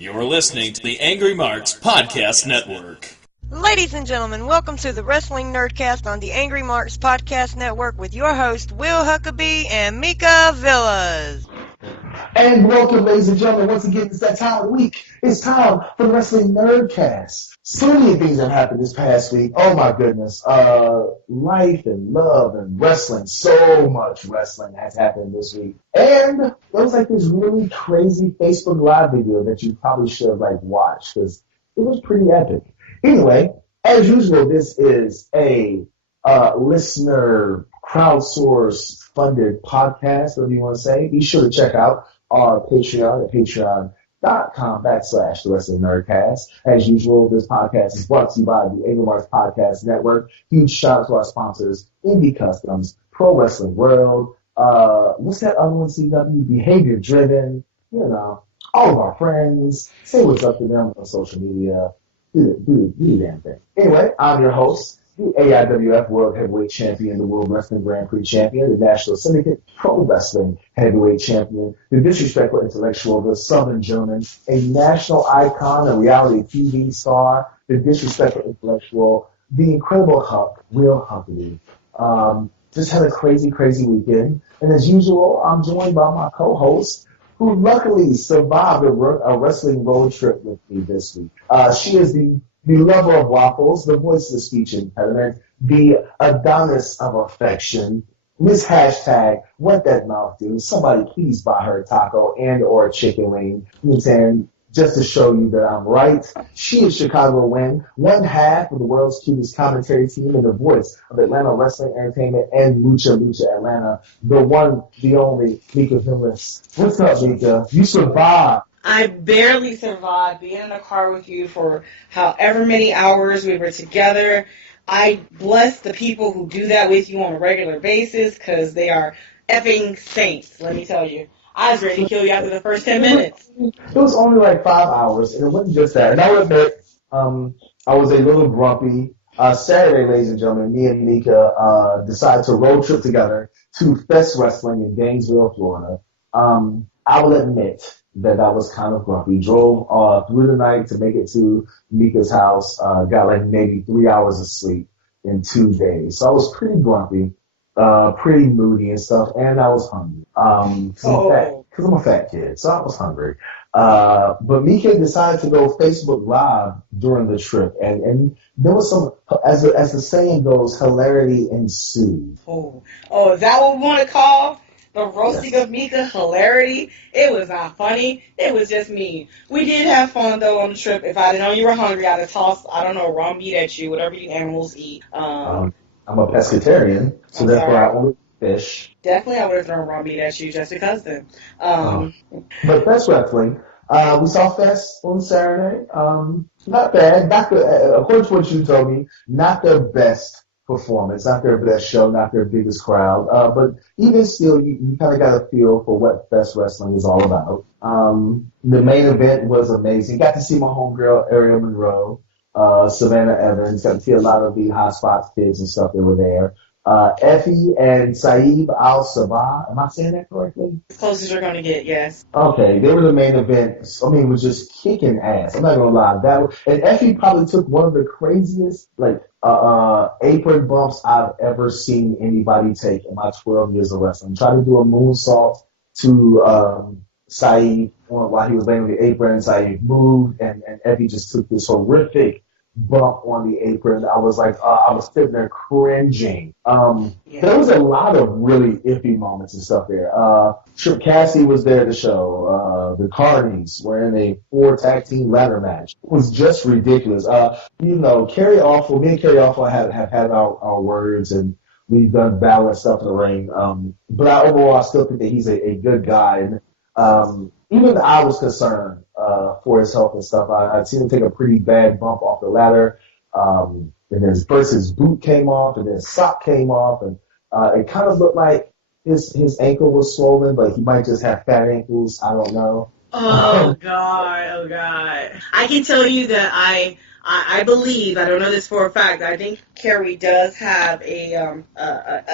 You're listening to the Angry Marks Podcast Network. Ladies and gentlemen, welcome to the Wrestling Nerdcast on the Angry Marks Podcast Network with your host, Will Huckaby and Mika Villas. And welcome, ladies and gentlemen, once again, it's that time of the week. It's time for the Wrestling Nerdcast. So many things have happened this past week. Oh my goodness. Life and love and wrestling. So much wrestling has happened this week. And there was like this really crazy Facebook Live video that you probably should have watched because it was pretty epic. Anyway, as usual, this is a listener crowdsourced funded podcast, whatever you want to say. Be sure to check out our Patreon at patreon.com/The Wrestling Nerdcast. As usual, this podcast is brought to you by the Angry Marks Podcast Network. Huge shout out to our sponsors, Indie Customs, Pro Wrestling World, what's that other one, CW? Behavior Driven, all of our friends. Say what's up to them on social media. Do the damn thing. Anyway, I'm your host, the AIWF World Heavyweight Champion, the World Wrestling Grand Prix Champion, the National Syndicate Pro Wrestling Heavyweight Champion, the Disrespectful Intellectual, the Southern German, a national icon, a reality TV star, the Disrespectful Intellectual, the Incredible Huck, Will Huckaby. Just had a crazy, crazy weekend. And as usual, I'm joined by my co-host, who luckily survived a wrestling road trip with me this week. She is the lover of waffles, the voice of the speech impediment, the Adonis of affection, Miss Hashtag, what that mouth do? Somebody please buy her a taco and or a chicken wing. You know what I'm saying? Just to show you that I'm right. She is Chicago Win, one half of the world's cutest commentary team and the voice of Atlanta Wrestling Entertainment and Lucha Atlanta. The one, the only, Mika Villas. What's up, Mika? You survived. I barely survived being in the car with you for however many hours we were together. I bless the people who do that with you on a regular basis because they are effing saints, let me tell you. I was ready to kill you after the first 10 minutes. It was only 5 hours, and it wasn't just that. And I would admit, I was a little grumpy. Saturday, ladies and gentlemen, me and Mika decided to road trip together to Fest Wrestling in Gainesville, Florida. I will admit that I was kind of grumpy. Drove through the night to make it to Mika's house. Got maybe 3 hours of sleep in 2 days. So I was pretty grumpy, pretty moody and stuff, and I was hungry. Because I'm a fat kid, so I was hungry. But Mika decided to go Facebook Live during the trip, and there was some, as the saying goes, hilarity ensued. Oh, is that what we want to call the roasting of Mika? Hilarity? It was not funny. It was just me. We did have fun, though, on the trip. If I'd have known you were hungry, I'd have tossed, raw meat at you, whatever you animals eat. I'm a pescatarian, so therefore I only fish. Definitely I would have thrown raw meat at you just because then. But Fest Wrestling, we saw Fest on Saturday. Not bad. According to what you told me, not their best performance, not their best show, not their biggest crowd. But even still, you kind of got a feel for what Fest Wrestling is all about. The main event was amazing. Got to see my homegirl, Ariel Monroe, Savannah Evans. Got to see a lot of the Hot Spots kids and stuff that were there. Effie and Saeed Al-Sabah. Am I saying that correctly? As close as you're going to get, yes. Okay, they were the main event. I mean, it was just kicking ass. I'm not going to lie. And Effie probably took one of the craziest, apron bumps I've ever seen anybody take in my 12 years of wrestling. Tried to do a moonsault to Saeed while he was laying on the apron. Saeed moved, and Effie just took this horrific bump on the apron. I was I was sitting there cringing. There was a lot of really iffy moments and stuff there. Trip Cassie was there to show. The Carnies were in a 4 tag team ladder match. It was just ridiculous. Carrie Awful, me and Carrie Awful have had our words, and we've done balanced stuff in the ring. But overall, I still think that he's a good guy. And even I was concerned for his health and stuff. I'd seen him take a pretty bad bump off the ladder. And then first his boot came off, and then his sock came off, and it kind of looked like his ankle was swollen, but he might just have fat ankles. I don't know. Oh God! I can tell you that I believe, I don't know this for a fact, I think Carrie does have a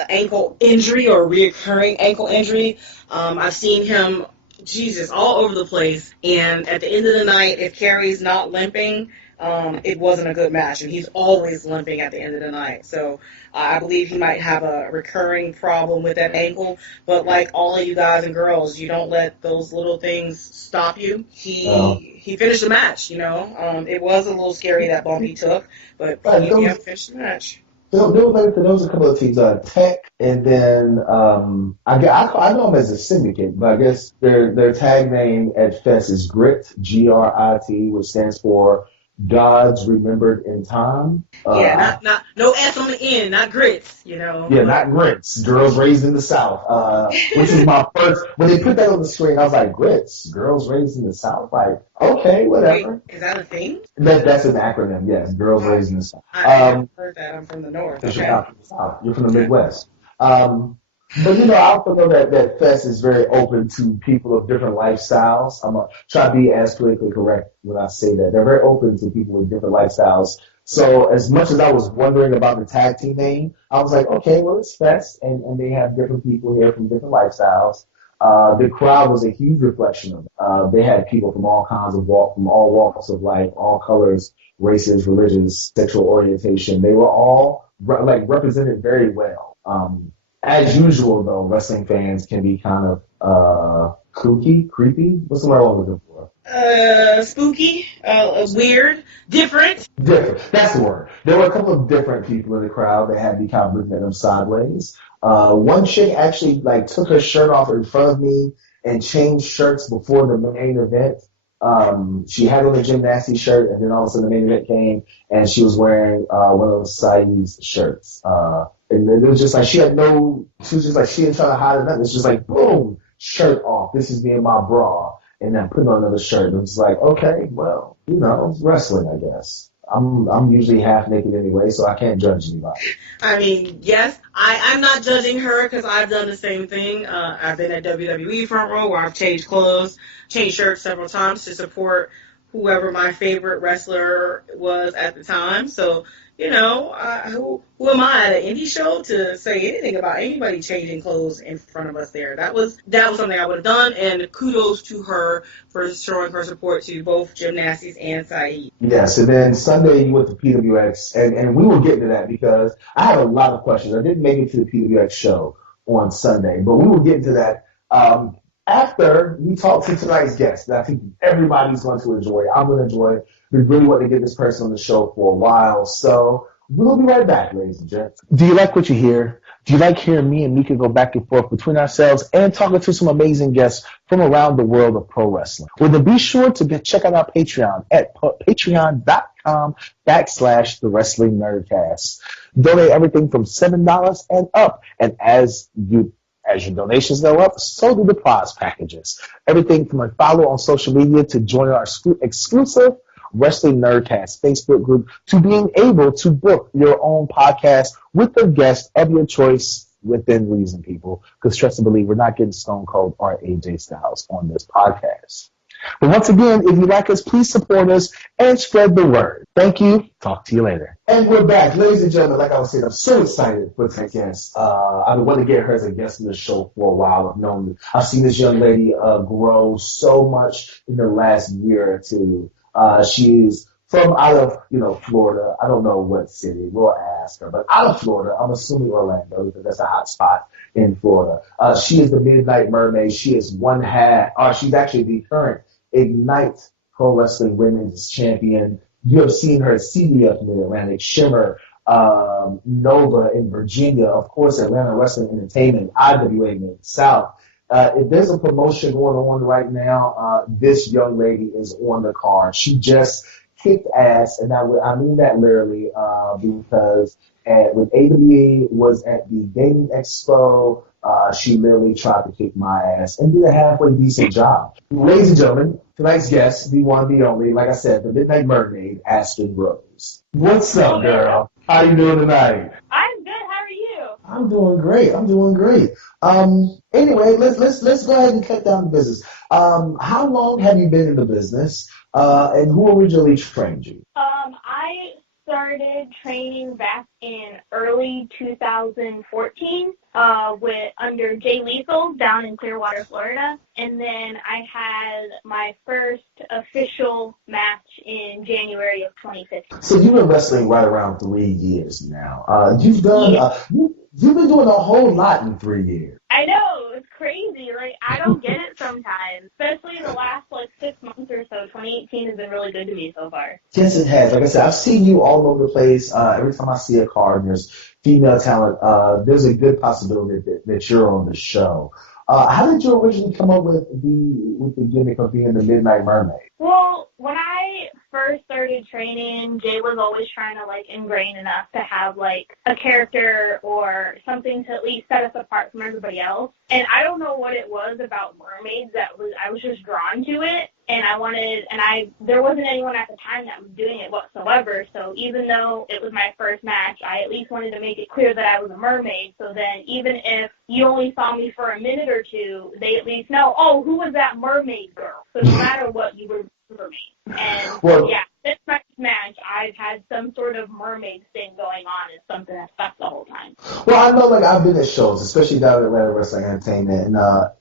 ankle injury or a reoccurring ankle injury. I've seen him Jesus, all over the place. And at the end of the night, if Carrie's not limping, it wasn't a good match. And he's always limping at the end of the night. So I believe he might have a recurring problem with that ankle. But like all of you guys and girls, you don't let those little things stop you. He finished the match, you know. It was a little scary, that bump he took, but he finished the match. There was a couple of teams, Tech, and then I know them as a syndicate, but I guess their tag name at Fest is Grit, GRIT, which stands for Gods Remembered in Time. Not no S on the end, not grits, you know. Yeah, not grits. Girls Raised in the South, which was my first. When they put that on the screen, I was like, grits, Girls Raised in the South. Like, okay, whatever. Wait, is that a thing? That's an acronym. Yes, Girls Raised in the South. I never heard that. I'm from the North. Okay. You're not from the South. You're from the Midwest. But, I also know that Fest is very open to people of different lifestyles. I'm going to try to be as politically correct when I say that. They're very open to people with different lifestyles. So as much as I was wondering about the tag team name, I was like, okay, well, it's Fest, and they have different people here from different lifestyles. The crowd was a huge reflection of it. They had people from all kinds of from all walks of life, all colors, races, religions, sexual orientation. They were all represented very well. As usual, though, wrestling fans can be kind of kooky, creepy. What's the word I'm looking for? Spooky, weird, different. Different. That's the word. There were a couple of different people in the crowd that had me kind of looking at them sideways. One chick actually took her shirt off in front of me and changed shirts before the main event. She had on a gymnastics shirt, and then all of a sudden the main event came, and she was wearing one of Saeed's shirts. And it was just like she didn't try to hide it nothing. It's just like, boom, shirt off. This is me in my bra. And then putting on another shirt. And it's like, okay, well, it's wrestling, I guess. I'm usually half naked anyway, so I can't judge anybody. I mean, yes, I'm not judging her because I've done the same thing. I've been at WWE front row where I've changed clothes, changed shirts several times to support whoever my favorite wrestler was at the time. So, who am I at an indie show to say anything about anybody changing clothes in front of us there? That was something I would have done, and kudos to her for showing her support to both gymnastics and Saeed. Yes, and then Sunday you went to PWX, and we will get to that because I had a lot of questions. I didn't make it to the PWX show on Sunday, but we will get into that after we talk to tonight's guest. I think everybody's going to enjoy it. I'm going to enjoy it. We really want to get this person on the show for a while, so we'll be right back, ladies and gents. Do you like what you hear? Do you like hearing me and Mika go back and forth between ourselves and talking to some amazing guests from around the world of pro wrestling? Well, then be sure to check out our Patreon at patreon.com/The Wrestling Nerdcast. Donate everything from $7 and up, and as your donations go up, so do the prize packages. Everything from a follow on social media to join our exclusive Wrestling Nerdcast Facebook group to being able to book your own podcast with a guest of your choice within reason, people. Because trust and believe, we're not getting Stone Cold or AJ Styles on this podcast. But once again, if you like us, please support us and spread the word. Thank you. Talk to you later. And we're back. Ladies and gentlemen, like I was saying, I'm so excited for tonight's guest. I've been wanting to get her as a guest on the show for a while. I've seen this young lady grow so much in the last year or two. She's from out of, Florida. I don't know what city. We'll ask her. But out of Florida, I'm assuming Orlando because that's a hot spot in Florida. She is the Midnight Mermaid. She is she's actually the current Ignite Pro Wrestling Women's Champion. You have seen her at CBF Mid-Atlantic, Shimmer, Nova in Virginia, of course, Atlanta Wrestling Entertainment, IWA Mid-South. If there's a promotion going on right now, this young lady is on the card. She just kicked ass, and I mean that literally, because when AWE was at the Gaming Expo, she literally tried to kick my ass and did a halfway decent job. Ladies and gentlemen, tonight's guest, the one, the only, like I said, the Midnight Mermaid, Aspyn Rose. What's up, girl? How you doing tonight? I'm good. How are you? I'm doing great. Anyway, let's go ahead and cut down the business. How long have you been in the business? And who originally trained you? I started training back in early 2014 under Jay Lethal down in Clearwater, Florida. And then I had my first official match in January of 2015. So you've been wrestling right around 3 years now. You've done, Yeah. you've been doing a whole lot in 3 years. I know, it's crazy. Like, I don't get it sometimes, especially the last, 6 months or so. 2018 has been really good to me so far. Yes, it has. Like I said, I've seen you all over the place. Every time I see a card and there's female talent, there's a good possibility that you're on the show. How did you originally come up with the gimmick of being the Midnight Mermaid? Well, when I first started training, Jay was always trying to, ingrain in us to have, a character or something to at least set us apart from everybody else. And I don't know what it was about mermaids I was just drawn to it. And there wasn't anyone at the time that was doing it whatsoever. So even though it was my first match, I at least wanted to make it clear that I was a mermaid. So then even if you only saw me for a minute or two, they at least know, oh, who was that mermaid girl? So no matter what, you were for me. And since my match, I've had some sort of mermaid thing going on. It's something that's stuck the whole time. Well, I know, I've been at shows, especially down at Atlanta Wrestling Entertainment, and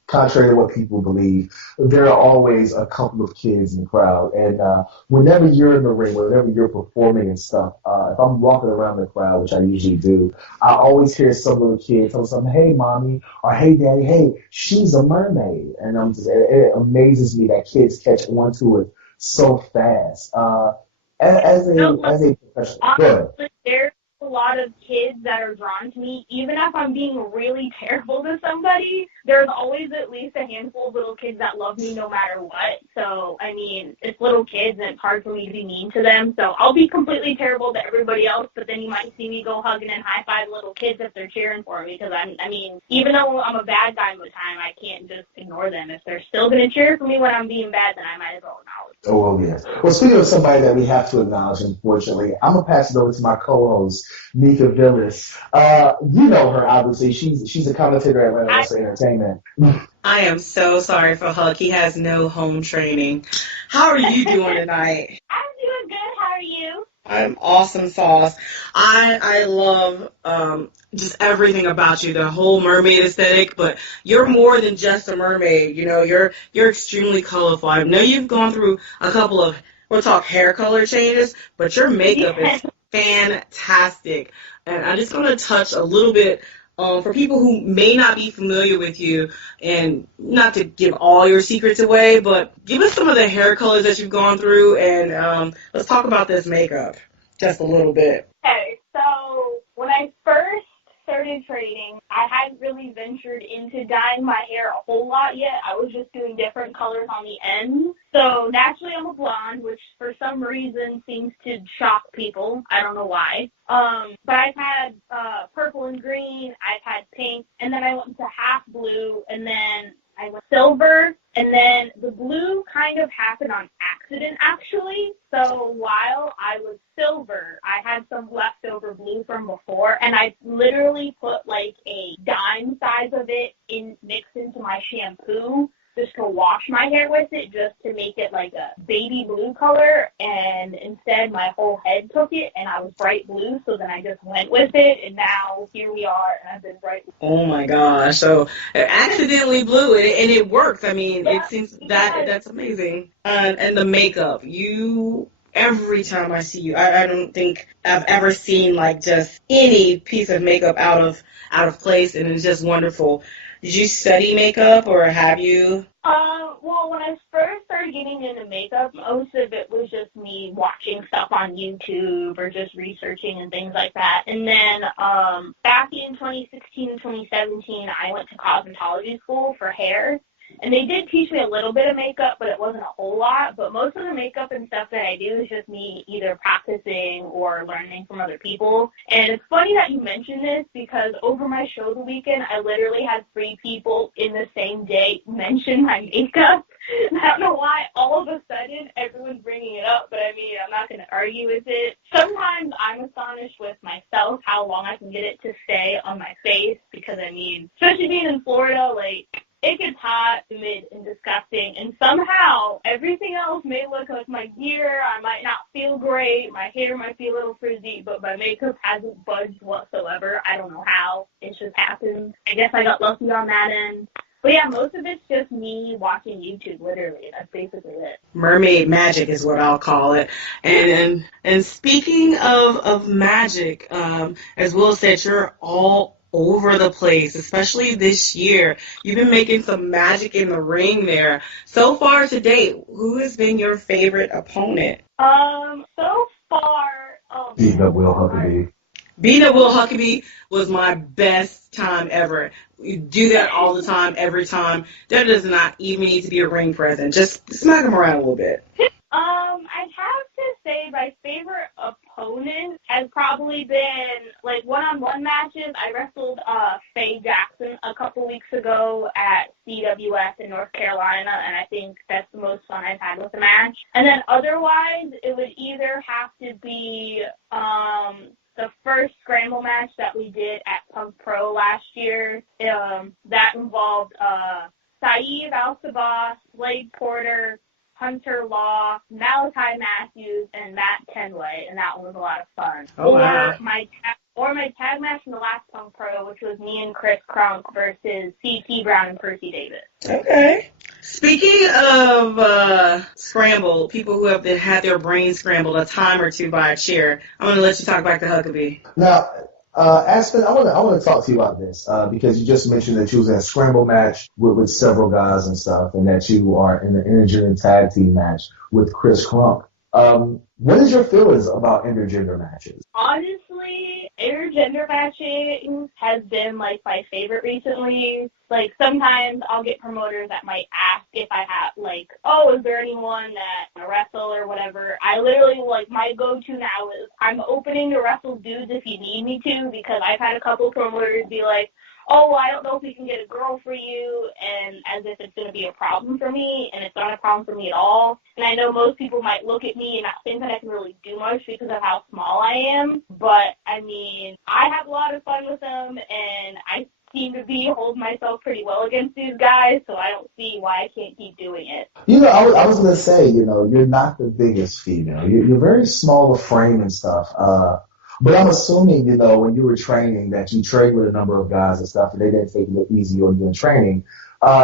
contrary to what people believe, there are always a couple of kids in the crowd. And whenever you're in the ring, whenever you're performing and stuff, if I'm walking around the crowd, which I usually do, I always hear some little kid tell something, hey, mommy, or hey, daddy, hey, she's a mermaid. And it amazes me that kids catch on to it so fast. As a professional, honestly, there's a lot of kids that are drawn to me. Even if I'm being really terrible to somebody, there's always at least a handful of little kids that love me no matter what. So, it's little kids, and it's hard for me to be mean to them. So I'll be completely terrible to everybody else, but then you might see me go hugging and high-five little kids if they're cheering for me. Because even though I'm a bad guy most of the time, I can't just ignore them. If they're still going to cheer for me when I'm being bad, then I might as well acknowledge. Oh, well, yes. Well, speaking of somebody that we have to acknowledge, unfortunately, I'm going to pass it over to my co-host, Mika Villas. You know her, obviously. She's a commentator at Atlanta Wrestling Entertainment. I am so sorry for Huck. He has no home training. How are you doing tonight? I'm doing good. How are you? I'm awesome sauce. I love just everything about you, the whole mermaid aesthetic, but you're more than just a mermaid. You're extremely colorful. I know you've gone through a couple of, we'll talk hair color changes, but your makeup is fantastic. And I'm just going to touch a little bit for people who may not be familiar with you, and not to give all your secrets away, but give us some of the hair colors that you've gone through, and let's talk about this makeup just a little bit. Okay, so when I first started training, I hadn't really ventured into dyeing my hair a whole lot yet. I was just doing different colors on the ends. So naturally I'm a blonde, which for some reason seems to shock people. I don't know why. But I've had purple and green, I've had pink, and then I went to half blue, and then I went silver, and then the blue kind of happened on accident, actually. So while I was silver, I had some leftover blue from before, and I literally put a dime size of it mixed into my shampoo just to wash my hair with it, just to make it like a baby blue color, and instead my whole head took it, and I was bright blue, so then I just went with it, and now here we are, and I've been bright blue. Oh my gosh, so accidentally blue, and it works. It seems that's amazing. And the makeup, every time I see you, I don't think I've ever seen just any piece of makeup out of place, and it's just wonderful. Did you study makeup, or have you? Well, when I first started getting into makeup, most of it was just me watching stuff on YouTube or just researching and things like that. And then back in 2016 and 2017, I went to cosmetology school for hair. And they did teach me a little bit of makeup, but it wasn't a whole lot. But most of the makeup and stuff that I do is just me either practicing or learning from other people. And it's funny that you mentioned this, because over my show the weekend, I literally had 3 people in the same day mention my makeup. And I don't know why all of a sudden everyone's bringing it up, but I'm not going to argue with it. Sometimes I'm astonished with myself how long I can get it to stay on my face, because especially being in Florida, it gets hot, humid, and disgusting, and somehow everything else may look like my gear, I might not feel great, my hair might be a little frizzy, but my makeup hasn't budged whatsoever. I don't know how. It just happens. I guess I got lucky on that end. But yeah, most of it's just me watching YouTube, literally. That's basically it. Mermaid magic is what I'll call it. And speaking of magic, as Will said, you're all over the place, especially this year. You've been making some magic in the ring there. So far to date, who has been your favorite opponent? So far, Beating up Will Huckaby. Beating up Will Huckaby was my best time ever. You do that all the time, every time. There does not even need to be a ring present. Just smack him around a little bit. I'd have to say my favorite opponent has probably been, like, one-on-one matches. I wrestled Faye Jackson a couple weeks ago at CWS in North Carolina, and I think that's the most fun I've had with a match. And then otherwise, it would either have to be the first scramble match that we did at Punk Pro last year. That involved Saeed Al-Sabah, Slade Porter, Hunter Law, Malachi Matthews, and Matt Kenway, and that one was a lot of fun. Oh, wow. Or my tag match from the last Punk Pro, which was me and Chris Kronk versus C.T. Brown and Percy Davis. Okay. Speaking of scramble, people who have had their brains scrambled a time or two by a chair, I'm going to let you talk back to Huckaby. Now, Aspyn, I want to talk to you about this because you just mentioned that you was in a scramble match with several guys and stuff, and that you are in the intergender tag team match with Chris Kronk. What is your feelings about intergender matches? Honestly, intergender matching has been, like, my favorite recently. Like, sometimes I'll get promoters that might ask if I have, like, oh, is there anyone that can wrestle or whatever. I literally, like, my go-to now is I'm opening to wrestle dudes if you need me to, because I've had a couple promoters be like, oh, I don't know if we can get a girl for you, and as if it's going to be a problem for me, and it's not a problem for me at all. And I know most people might look at me and not think that I can really do much because of how small I am, but, I mean, I have a lot of fun with them, and I seem to be holding myself pretty well against these guys, so I don't see why I can't keep doing it. You know, I was going to say, you know, you're not the biggest female. You're very small of frame and stuff. But I'm assuming, you know, when you were training that you trained with a number of guys and stuff and they didn't take it easy on you in training.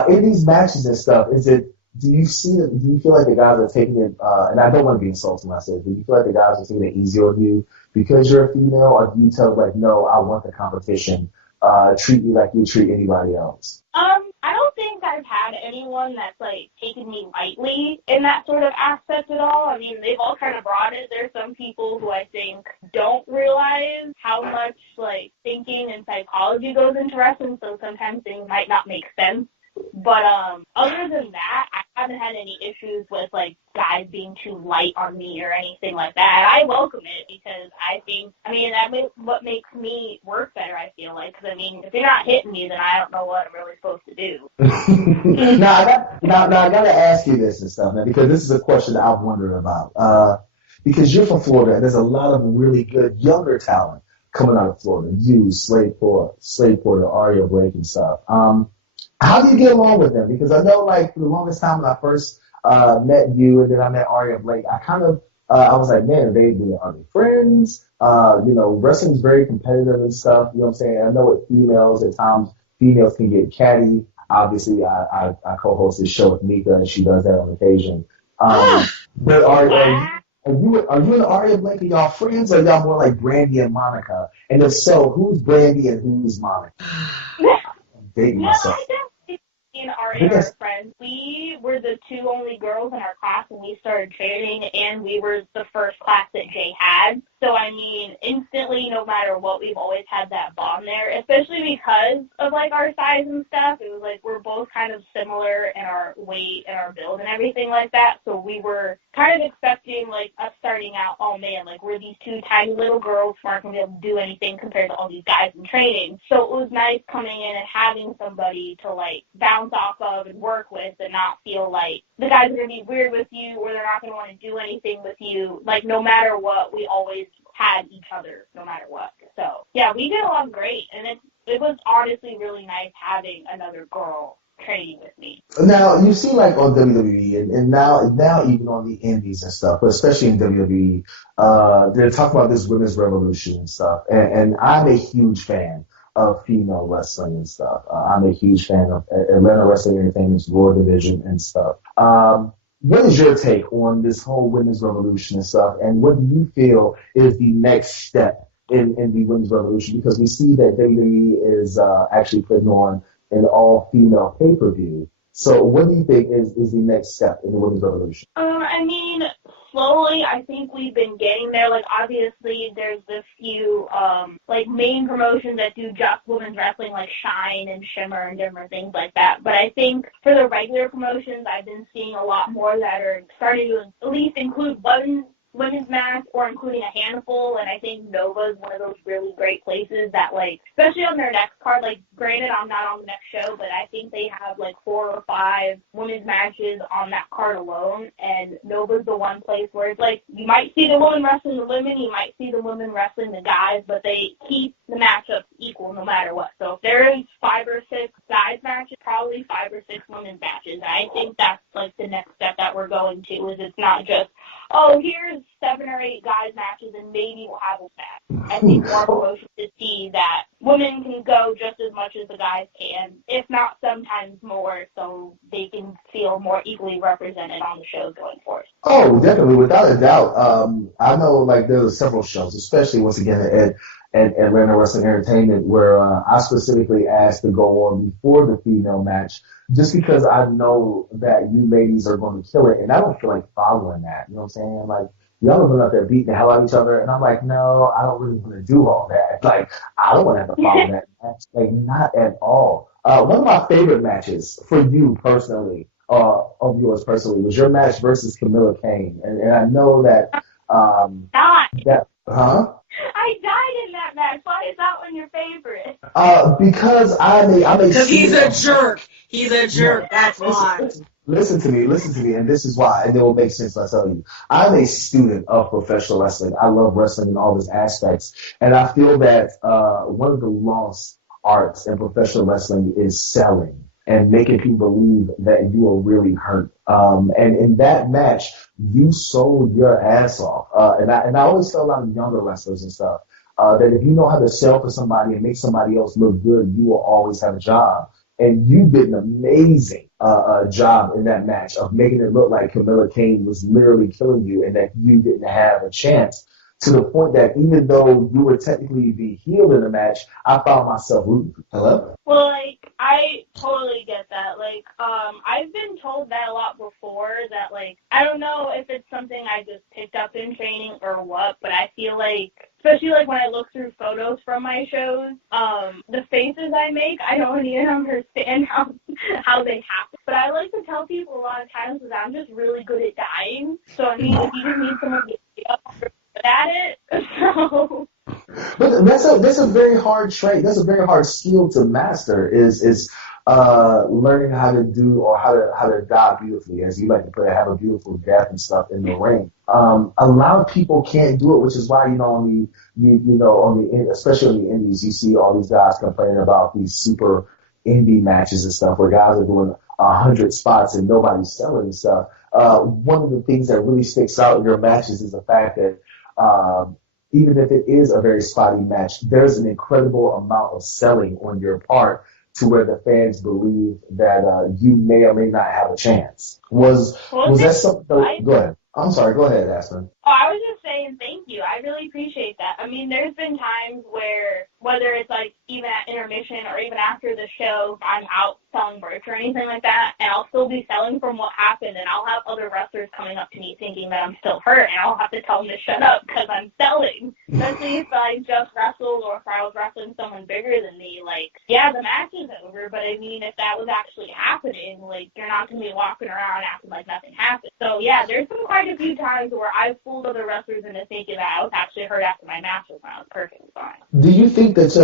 In these matches and stuff, do you feel like the guys are taking it, and I don't want to be insulting when I say it, do you feel like the guys are taking it easy on you because you're a female, or do you tell them, like, no, I want the competition, treat me like you treat anybody else? I don't think I've had anyone that's, like, taken me lightly in that sort of aspect at all. I mean, they've all kind of brought it. There's some people who I think don't realize how much, like, thinking and psychology goes into wrestling, so sometimes things might not make sense. But other than that, I haven't had any issues with, like, guys being too light on me or anything like that. I welcome it because I think, I mean, what makes me work better, I feel like. Because, I mean, if you're not hitting me, then I don't know what I'm really supposed to do. Now, I got to ask you this and stuff, man, because this is a question that I've wondered about. Because you're from Florida, and there's a lot of really good younger talent coming out of Florida. You, Slade Porter, Aria Blake, and stuff. How do you get along with them? Because I know, like, for the longest time when I first met you and then I met Aria Blake, I kind of, I was like, man, are they friends? You know, wrestling's very competitive and stuff. You know what I'm saying? I know with females, at times, females can get catty. Obviously, I co-host this show with Mika, and she does that on occasion. But are you and Aria Blake, are y'all friends, or are y'all more like Brandy and Monica? And if so, who's Brandy and who's Monica? I'm dating myself. Me and Aria are friends. We were the two only girls in our class when we started training, and we were the first class that Jay had. So, I mean, instantly, no matter what, we've always had that bond there, especially because of, like, our size and stuff. It was like we're both kind of similar in our weight and our build and everything like that. So we were kind of expecting, like, us starting out, oh, man, like, we're these two tiny little girls who aren't going to be able to do anything compared to all these guys in training. So it was nice coming in and having somebody to, like, bounce off of and work with and not feel like the guys are going to be weird with you or they're not going to want to do anything with you. Like, no matter what, we always had each other no matter what. So, yeah, we get along great, and it was honestly really nice having another girl training with me. Now you see like on WWE and now even on the Indies and stuff, but especially in WWE, they're talking about this women's revolution and stuff. And I'm a huge fan of female wrestling and stuff. I'm a huge fan of Atlanta Wrestling Entertainment's Raw division and stuff. What is your take on this whole women's revolution and stuff? And what do you feel is the next step in the women's revolution? Because we see that WWE is actually putting on an all-female pay-per-view. So what do you think is the next step in the women's revolution? I mean, slowly, I think we've been getting there. Like, obviously, there's the few, like, main promotions that do just women's wrestling, like Shine and Shimmer and different things like that. But I think for the regular promotions, I've been seeing a lot more that are starting to at least include women's match or including a handful, and I think Nova is one of those really great places that, like, especially on their next card, like, granted I'm not on the next show, but I think they have like 4 or 5 women's matches on that card alone, and Nova's the one place where it's like you might see the women wrestling the women, you might see the women wrestling the guys, but they keep the matchups equal no matter what. So if there is 5 or 6 guys matches, probably 5 or 6 women's matches. And I think that's like the next step that we're going to, is it's not just, oh, here's 7 or 8 guys matches and maybe we'll have a match. I think more promotions to see that women can go just as much as the guys can, if not sometimes more, so they can feel more equally represented on the shows going forward. Oh, definitely, without a doubt. I know, like, there's several shows, especially once again at Atlanta Wrestling Entertainment, where I specifically asked to go on before the female match, just because I know that you ladies are going to kill it, and I don't feel like following that. You know what I'm saying? Like, y'all are going out there beating the hell out of each other, and I'm like, no, I don't really want to do all that. Like, I don't want to have to follow that match. Like, not at all. One of my favorite matches for you personally, of yours personally, was your match versus Camilla Kane, and I know that. I died in that match. Why is that one your favorite? Because because he's a jerk. He's a jerk. That's why. Listen to me, and this is why, and it will make sense when I tell you. I'm a student of professional wrestling. I love wrestling in all its aspects, and I feel that one of the lost arts in professional wrestling is selling and making people believe that you are really hurt. And in that match, you sold your ass off. And I always tell a lot of younger wrestlers and stuff that if you know how to sell for somebody and make somebody else look good, you will always have a job. And you did an amazing job in that match of making it look like Camilla Kane was literally killing you and that you didn't have a chance. To the point that even though you were technically the heel in the match, I found myself rooting. Hello? Well, like, I totally get that. Like, I've been told that a lot before, that, like, I don't know if it's something I just picked up in training or what, but I feel like, especially, like, when I look through photos from my shows, the faces I make, I don't even understand how they happen. But I like to tell people a lot of times that I'm just really good at dying. So, I mean, if you just need someone to get up at it, so. But that's a very hard trait. That's a very hard skill to master. Is learning how to do or how to die beautifully, as you like to put it, have a beautiful death and stuff in the ring. A lot of people can't do it, which is why especially on the indies, you see all these guys complaining about these super indie matches and stuff where guys are doing 100 spots and nobody's selling and stuff. One of the things that really sticks out in your matches is the fact that even if it is a very spotty match, there's an incredible amount of selling on your part to where the fans believe that you may or may not have a chance. Was that something? Go ahead. I'm sorry. Go ahead, Aspyn. Oh, I was just saying thank you. I really appreciate that. I mean, there's been times where, whether it's like even at intermission or even after the show, if I'm out selling merch or anything like that, and I'll still be selling from what happened, and I'll have other wrestlers coming up to me thinking that I'm still hurt, and I'll have to tell them to shut up because I'm selling. Especially if I just wrestled or if I was wrestling someone bigger than me. Like, yeah, the match is over, but I mean, if that was actually happening, like, you're not going to be walking around acting like nothing happened. So, yeah, there's been quite a few times where I've fooled other wrestlers into thinking that I was actually hurt after my match was when I was perfectly fine. Do you think that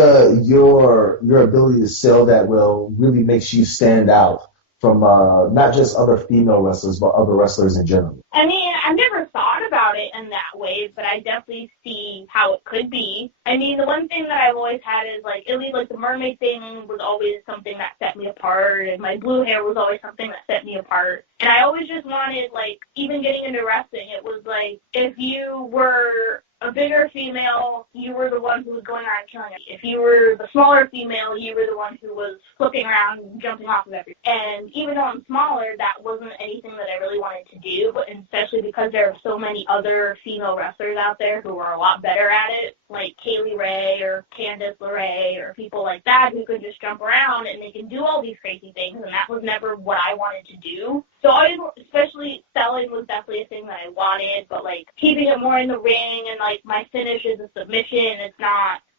your ability to sell that well really makes you stand out from not just other female wrestlers, but other wrestlers in general? I mean, I've never thought about it in that way, but I definitely see how it could be. I mean, the one thing that I've always had is, like, at least, like, the mermaid thing was always something that set me apart, and my blue hair was always something that set me apart. And I always just wanted, like, even getting into wrestling, it was like, if you were a bigger female, you were the one who was going around killing it. If you were the smaller female, you were the one who was flipping around and jumping off of everything. And even though I'm smaller, that wasn't anything that I really wanted to do, but especially because there are so many other female wrestlers out there who are a lot better at it, like Kaylee Ray or Candice LeRae or people like that who can just jump around and they can do all these crazy things, and that was never what I wanted to do. So especially selling was definitely a thing that I wanted, but, like, keeping it more in the ring and, like, my finish is a submission.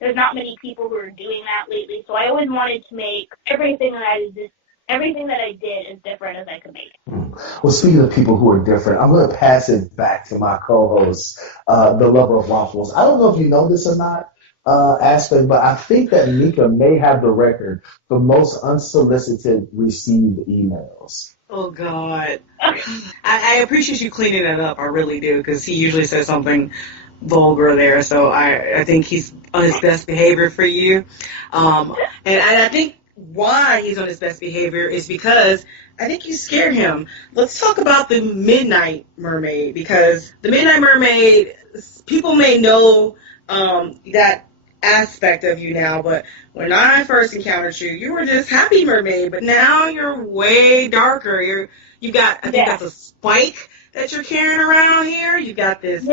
There's not many people who are doing that lately, so I always wanted to make everything that I did as different as I could make it. Well, speaking of people who are different, I'm going to pass it back to my co-host, the lover of waffles. I don't know if you know this or not, Aspyn, but I think that Mika may have the record for most unsolicited received emails. Oh, God. I appreciate you cleaning that up. I really do, because he usually says something vulgar there. So I think he's on his best behavior for you. And I think why he's on his best behavior is because I think you scared him. Let's talk about the Midnight Mermaid, because the Midnight Mermaid, people may know that aspect of you now, but when I first encountered you, you were just Happy Mermaid, but now you're way darker. You got, I think that's a spike that you're carrying around here. You got this,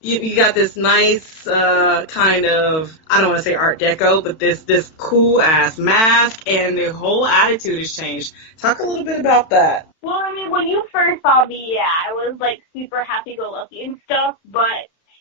you got this nice kind of, I don't want to say Art Deco, but this cool ass mask, and the whole attitude has changed. Talk a little bit about that. Well, I mean, when you first saw me, I was, like, super happy-go-lucky and stuff, but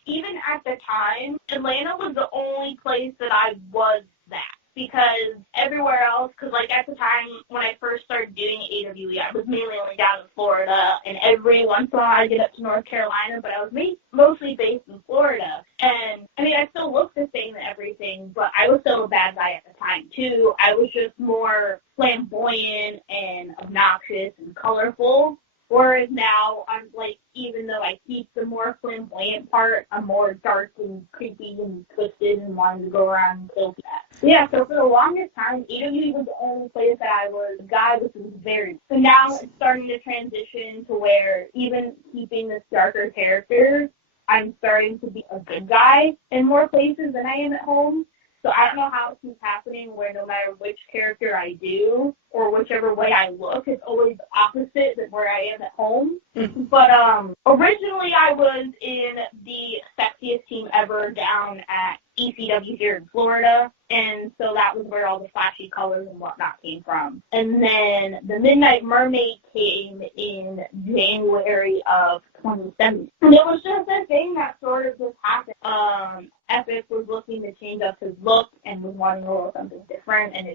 even at the time, Atlanta was the only place that I was that. Because everywhere else, because, like, at the time when I first started doing AWE, I was mainly only down in Florida, and every once in a while I'd get up to North Carolina, but I was mostly based in Florida. And, I mean, I still looked the same and everything, but I was still a bad guy at the time, too. I was just more flamboyant and obnoxious and colorful. Whereas now, I'm like, even though I keep the more flamboyant part, I'm more dark and creepy and twisted and wanting to go around and kill that. Yeah, so for the longest time, AWE was the only place that I was a guy, which was very. So now it's starting to transition to where even keeping this darker character, I'm starting to be a good guy in more places than I am at home. So I don't know how it keeps happening where no matter which character I do or whichever way I look, it's always the opposite than where I am at home. Mm-hmm. But originally I was in the sexiest team ever down at ECW here in Florida, and so that was where all the flashy colors and whatnot came from. And then the Midnight Mermaid came in January of 2017. And it was just a thing that sort of just happened. Epic was looking to change up his look and was wanting a little something different, and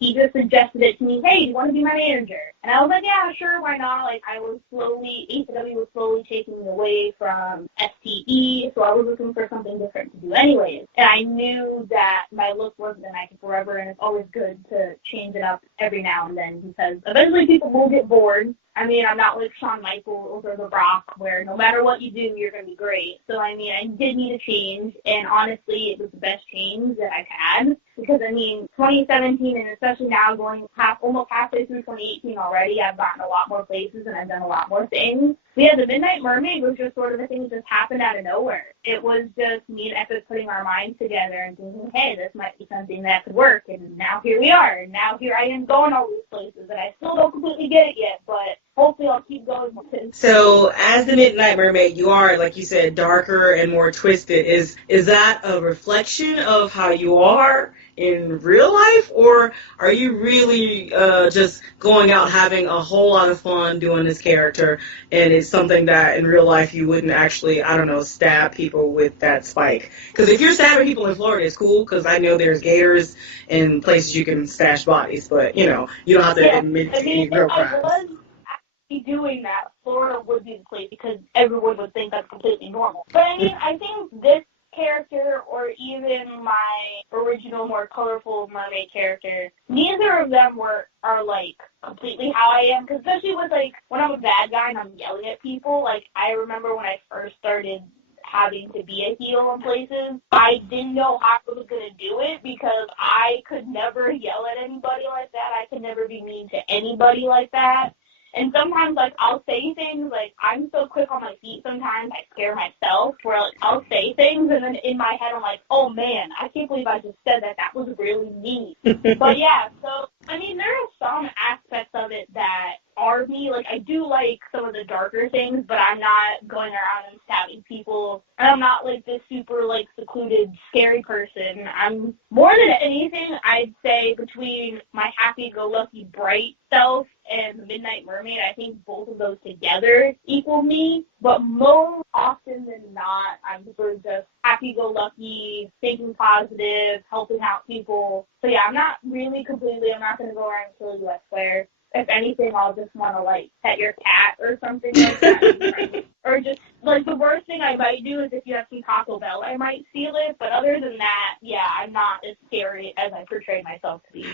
he just suggested it to me, hey, do you want to be my manager? And I was like, yeah, sure, why not? Like, ECW was slowly taking me away from STE, so I was looking for something different to do anyways. And I knew that my look wasn't an icon forever, and it's always good to change it up every now and then, because eventually people will get bored. I mean, I'm not like Shawn Michaels or The Rock, where no matter what you do, you're going to be great. So, I mean, I did need a change, and honestly, it was the best change that I've had. Because, I mean, 2017, and especially now going almost halfway through 2018 already, I've gotten a lot more places and I've done a lot more things. But yeah, the Midnight Mermaid was just sort of a thing that just happened out of nowhere. It was just me and Epic putting our minds together and thinking, hey, this might be something that could work. And now here we are. And now here I am going all these places. And I still don't completely get it yet, but hopefully I'll keep going with it. So as the Midnight Mermaid, you are, like you said, darker and more twisted. Is that a reflection of how you are in real life, or are you really just going out having a whole lot of fun doing this character, and it's something that in real life you wouldn't actually, I don't know, stab people with that spike? Because if you're stabbing people in Florida, it's cool, because I know there's gators and places you can stash bodies, but, you know, you don't have to admit to any real crimes. I was actually doing that, Florida would be the place, because everyone would think that's completely normal. But, I mean, I think this character or even my original, more colorful mermaid character, neither of them are like completely how I am. Because especially with like when I'm a bad guy and I'm yelling at people, like I remember when I first started having to be a heel in places, I didn't know how I was going to do it because I could never yell at anybody like that. I could never be mean to anybody like that. And sometimes, like, I'll say things, like, I'm so quick on my feet sometimes, I scare myself, where, like, I'll say things, and then in my head, I'm like, oh, man, I can't believe I just said that. That was really mean. But, yeah, so, I mean, there are some aspects of it that are me. Like, I do like some of the darker things, but I'm not going around and stabbing people, and I'm not, like, this super, like, secluded, scary person. I'm, more than anything, I'd say between my happy-go-lucky, bright self and the Midnight Mermaid, I think both of those together equal me. But more often than not, I'm sort of just happy-go-lucky, thinking positive, helping out people. So yeah, I'm not really completely, I'm not going to go around and kill you, I swear. If anything, I'll just want to, like, pet your cat or something like that. Or just, like, the worst thing I might do is if you have some Taco Bell, I might steal it. But other than that, yeah, I'm not as scary as I portray myself to be.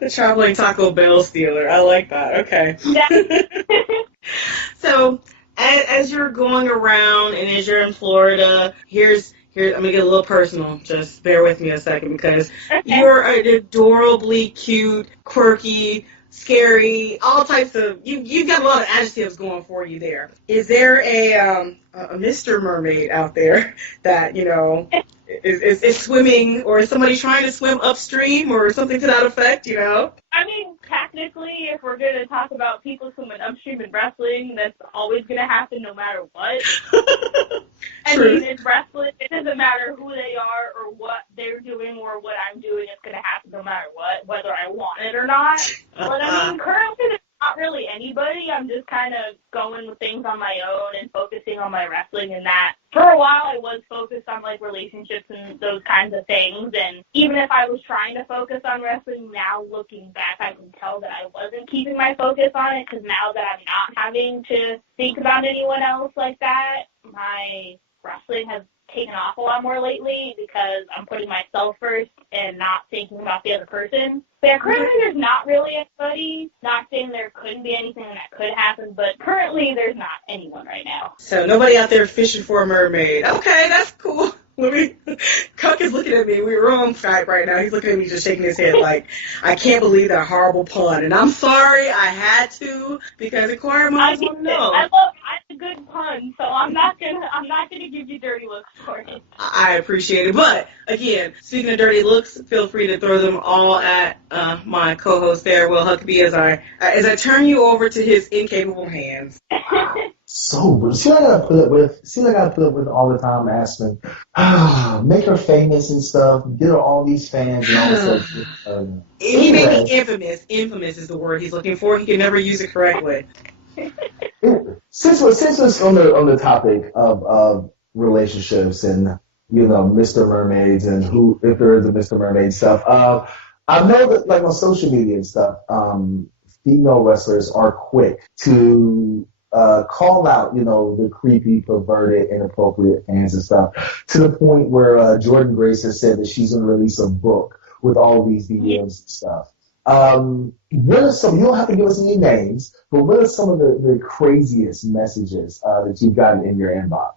The traveling Taco Bell stealer. I like that. Okay. So, as you're going around and as you're in Florida, here's I'm going to get a little personal. Just bear with me a second because you're an adorably cute, quirky, scary, all types of, you've got a lot of adjectives going for you there. Is there a Mr. Mermaid out there that, you know, is swimming, or is somebody trying to swim upstream or something to that effect, you know? I mean, technically, if we're going to talk about people swimming upstream in wrestling, that's always going to happen no matter what. I mean, in wrestling, it doesn't matter who they are or what they're doing or what I'm doing. It's going to happen no matter what, whether I want it or not. But, I mean, currently, there's not really anybody. I'm just kind of going with things on my own and focusing on my wrestling and that. For a while, I was focused on, like, relationships and those kinds of things. And even if I was trying to focus on wrestling, now looking back, I can tell that I wasn't keeping my focus on it, because now that I'm not having to think about anyone else like that, my wrestling has taken off a lot more lately because I'm putting myself first and not thinking about the other person. But yeah, currently there's not really anybody. Not saying there couldn't be anything that could happen, but currently there's not anyone right now. So nobody out there fishing for a mermaid. Okay, that's cool. Cuck is looking at me. We're on Skype right now. He's looking at me just shaking his head like, I can't believe that horrible pun. And I'm sorry, I had to, because Inquirer might as well know. I love a good pun, so I'm not gonna give you dirty looks for it. I appreciate it. But again, speaking of dirty looks, feel free to throw them all at my co-host there, Will Huckaby, as I turn you over to his incapable hands. So, see what I gotta put up with all the time, Aspyn. Make her famous and stuff, get her all these fans and all this stuff. He made me infamous. Infamous is the word he's looking for. He can never use it correctly. Since we're on the topic of relationships and, you know, Mr. Mermaids and who, if there is a Mr. Mermaid stuff, I know that, like, on social media and stuff, female wrestlers are quick to call out, you know, the creepy, perverted, inappropriate fans and stuff, to the point where Jordan Grace has said that she's going to release a book with all these DMs and stuff. What are some, you don't have to give us any names, but what are some of the craziest messages that you've gotten in your inbox?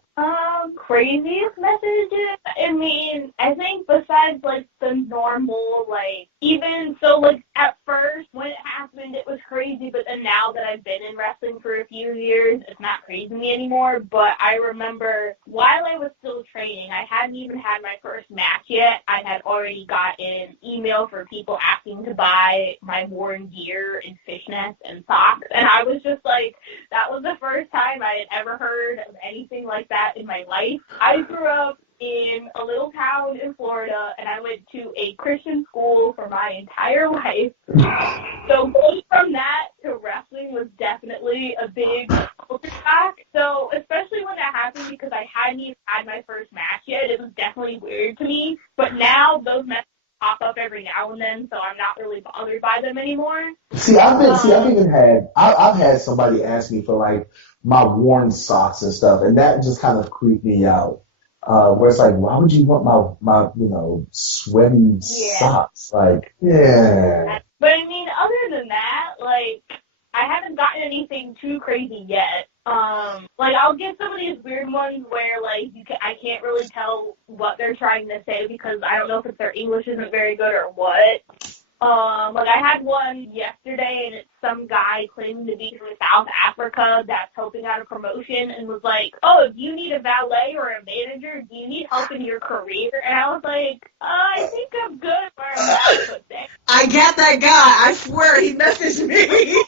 Craziest messages? I mean, I think besides, like, the normal, like, even, so, like, at first, when it happened, it was crazy, but then now that I've been in wrestling for a few years, it's not crazy to me anymore. But I remember, while I was still training, I hadn't even had my first match yet. I had already got an email for people asking to buy my worn gear and fishnets and socks, and I was just like, that was the first time I had ever heard of anything like that in my life. I grew up in a little town in Florida, and I went to a Christian school for my entire life. So going from that to wrestling was definitely a big culture shock. So especially when that happened, because I hadn't even had my first match yet, it was definitely weird to me. But now those messages pop up every now and then, so I'm not really bothered by them anymore. I've had somebody ask me for, like, my worn socks and stuff, and that just kind of creeped me out. where it's like, why would you want my sweaty socks? Like, yeah. But I mean, other than that, like, I haven't gotten anything too crazy yet. Like, I'll get some of these weird ones where, like, I can't really tell what they're trying to say because I don't know if their English isn't very good or what. Like, I had one yesterday, and it's some guy claiming to be from South Africa that's helping out a promotion and was like, oh, do you need a valet or a manager? Do you need help in your career? And I was like, I think I'm good where I'm at with that. I got that guy. I swear he messaged me.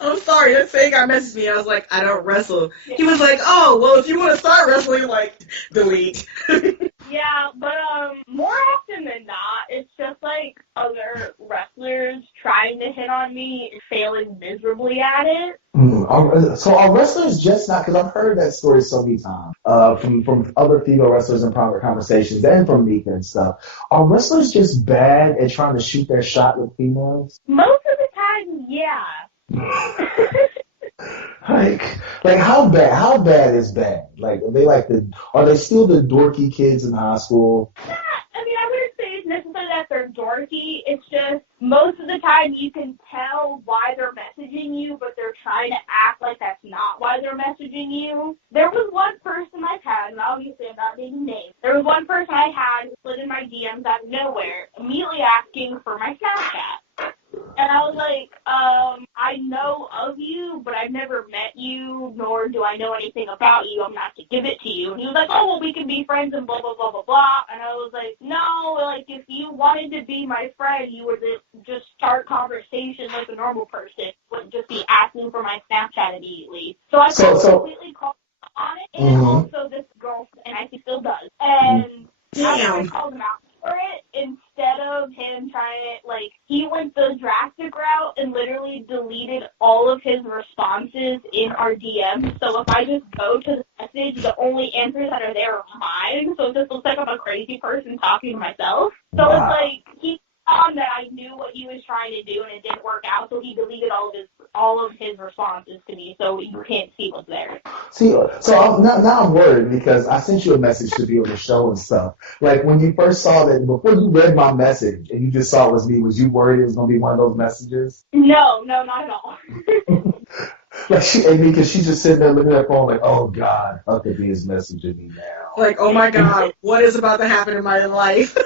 I'm sorry, that same guy messaged me. I was like, I don't wrestle. He was like, oh, well, if you want to start wrestling, like, delete. Yeah, but more often than not, it's just like other wrestlers trying to hit on me and failing miserably at it. So are wrestlers just not, because I've heard that story so many times from other female wrestlers in private conversations and from Mika and stuff. Are wrestlers just bad at trying to shoot their shot with females? Most of the time, yeah. Like how bad is bad? Like are they still the dorky kids in high school? Yeah, I mean, I wouldn't say it's necessarily that they're dorky. It's just most of the time you can tell why they're messaging you, but they're trying to act like that's not why they're messaging you. There was one person I've had, and obviously I'm not naming names. There was one person I had who slid in my DMs out of nowhere, immediately asking for my Snapchat. And I was like, I know of you, but I've never met you, nor do I know anything about you. I'm not to give it to you. And he was like, oh, well, we can be friends and blah, blah, blah, blah, blah. And I was like, no, like, if you wanted to be my friend, you would just start conversation like a normal person. You wouldn't just be asking for my Snapchat immediately. So I completely called on it, and also this girl, and I think still does. And I called him out for it instead of him trying to, like, he went the drastic route and literally deleted all of his responses in our DM. So if I just go to the message, the only answers that are there are mine. So it just looks like I'm a crazy person talking to myself. So it's like, he found that I knew what he was trying to do and it didn't work out, so he deleted all of his responses to me, so you can't see what's there. See, so now I'm worried because I sent you a message to be on the show and stuff. Like when you first saw that, before you read my message and you just saw it was me, was you worried it was going to be one of those messages? No, not at all. Like because she's just sitting there looking at her phone like, oh God, Huckaby is messaging me now. Like, oh my God, what is about to happen in my life?